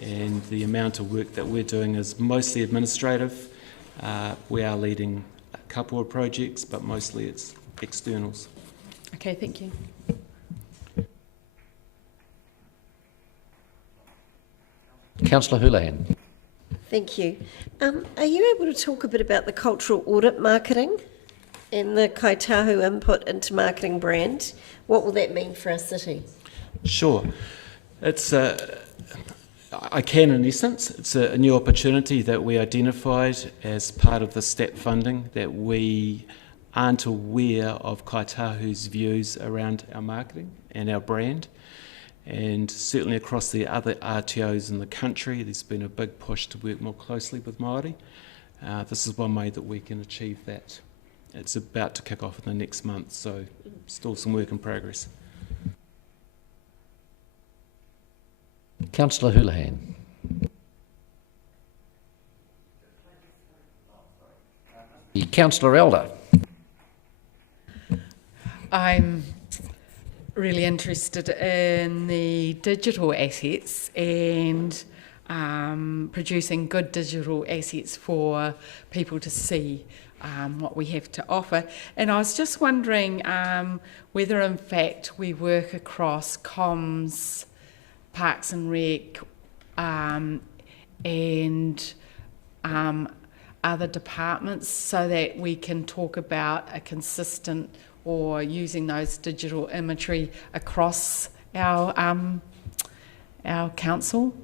and the amount of work that we're doing is mostly administrative. We are leading a couple of projects, but mostly it's externals. Okay, thank you. Councillor Houlihan. Thank you. Are you able to talk a bit about the cultural audit marketing and the Kaitahu input into marketing brand? What will that mean for our city? Sure. I can, in essence. It's a new opportunity that we identified as part of the STAP funding, that we aren't aware of Kaitahu's views around our marketing and our brand. And certainly across the other RTOs in the country, there's been a big push to work more closely with Māori. This is one way that we can achieve that. It's about to kick off in the next month, so still some work in progress. Councillor Houlihan. Councillor Elder. I'm really interested in the digital assets and producing good digital assets for people to see what we have to offer. And I was just wondering whether in fact we work across comms, Parks and Rec and other departments so that we can talk about a consistent or using those digital imagery across our council.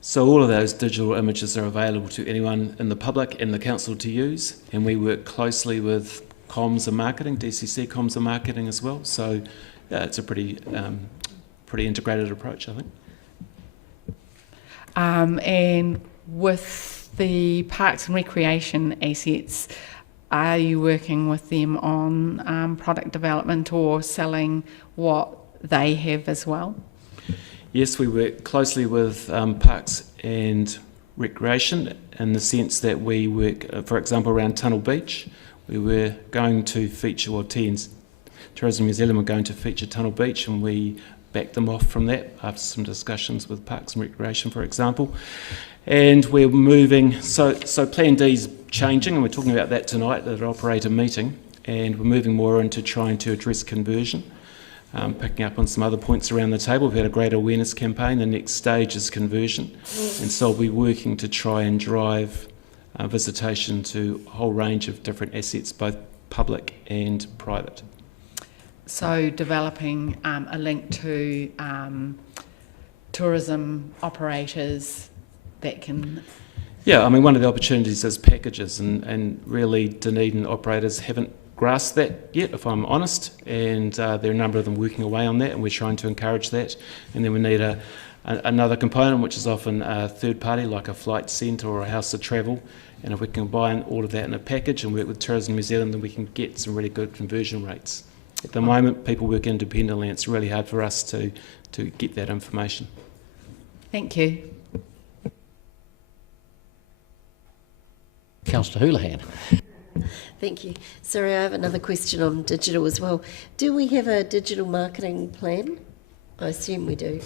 So all of those digital images are available to anyone in the public and the council to use, and we work closely with comms and marketing, DCC comms and marketing as well. So it's a pretty integrated approach, I think. And with the Parks and Recreation assets, are you working with them on product development or selling what they have as well? Yes, we work closely with Parks and Recreation in the sense that we work, for example, around Tunnel Beach. We were going to feature, well, Tourism New Zealand were going to feature Tunnel Beach, and we backed them off from that after some discussions with Parks and Recreation, for example. And we're moving, so Plan D's changing, and we're talking about that tonight at an operator meeting, and we're moving more into trying to address conversion. Picking up on some other points around the table, we've had a great awareness campaign. The next stage is conversion, and so we'll be working to try and drive visitation to a whole range of different assets, both public and private. So developing a link to tourism operators that can... Yeah, I mean, one of the opportunities is packages, and really Dunedin operators haven't grasped that yet, if I'm honest, and there are a number of them working away on that, and we're trying to encourage that. And then we need another component, which is often a third party, like a flight centre or a house of travel, and if we can combine all of that in a package and work with Tourism New Zealand, then we can get some really good conversion rates. At the moment, people work independently, and it's really hard for us to get that information. Thank you. Councillor Houlihan. Thank you. Sorry, I have another question on digital as well. Do we have a digital marketing plan? I assume we do.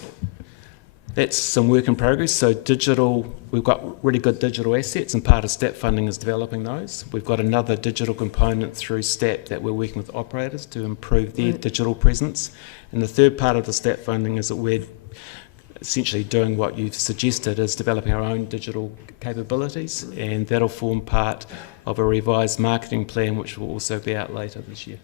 That's some work in progress. So digital, we've got really good digital assets, and part of STAP funding is developing those. We've got another digital component through STAP that we're working with operators to improve their digital presence. And the third part of the STAP funding is that we're essentially doing what you've suggested, is developing our own digital capabilities, and that'll form part of a revised marketing plan, which will also be out later this year.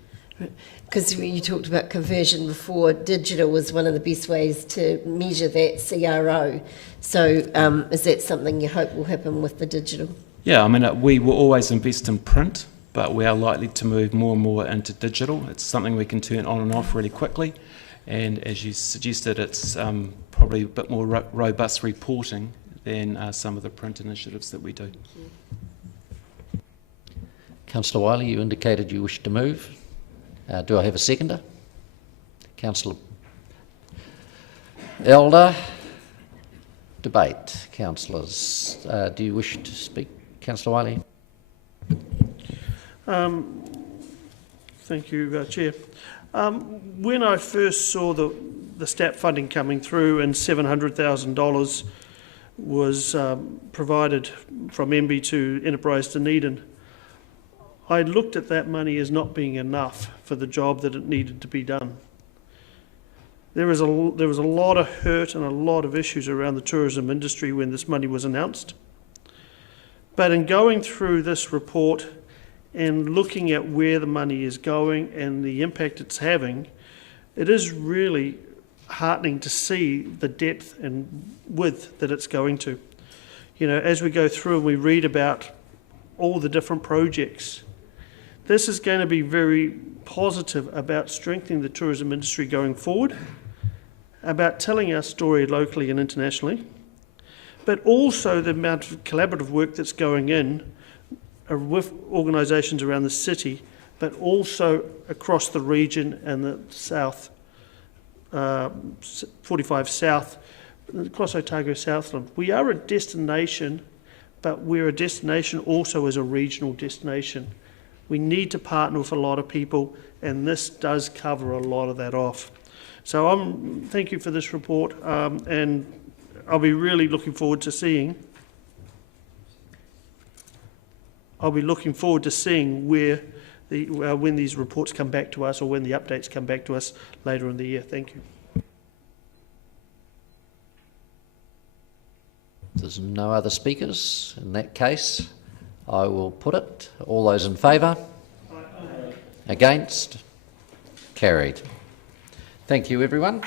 Because you talked about conversion before, digital was one of the best ways to measure that CRO. So is that something you hope will happen with the digital? Yeah, I mean, we will always invest in print, but we are likely to move more and more into digital. It's something we can turn on and off really quickly, and as you suggested, it's probably a bit more robust reporting than some of the print initiatives that we do. Councillor Wiley, you indicated you wish to move. Do I have a seconder? Councillor Elder. Debate. Councillors, do you wish to speak? Councillor Wiley. Thank you, Chair. When I first saw the STAP funding coming through and $700,000 was provided from MB to Enterprise Dunedin, I looked at that money as not being enough for the job that it needed to be done. There was a lot of hurt and a lot of issues around the tourism industry when this money was announced. But in going through this report and looking at where the money is going and the impact it's having, it is really heartening to see the depth and width that it's going to. You know, as we go through and we read about all the different projects, this is going to be very positive about strengthening the tourism industry going forward, about telling our story locally and internationally, but also the amount of collaborative work that's going in with organisations around the city, but also across the region and the south, 45 South, across Otago Southland. We are a destination but we're a destination also as a regional destination. We need to partner with a lot of people, and this does cover a lot of that off. So thank you for this report, and I'll be really looking forward to seeing where when these reports come back to us, or when the updates come back to us later in the year. Thank you. There's no other speakers. In that case, I will put it. All those in favour? Against? Carried. Thank you, everyone.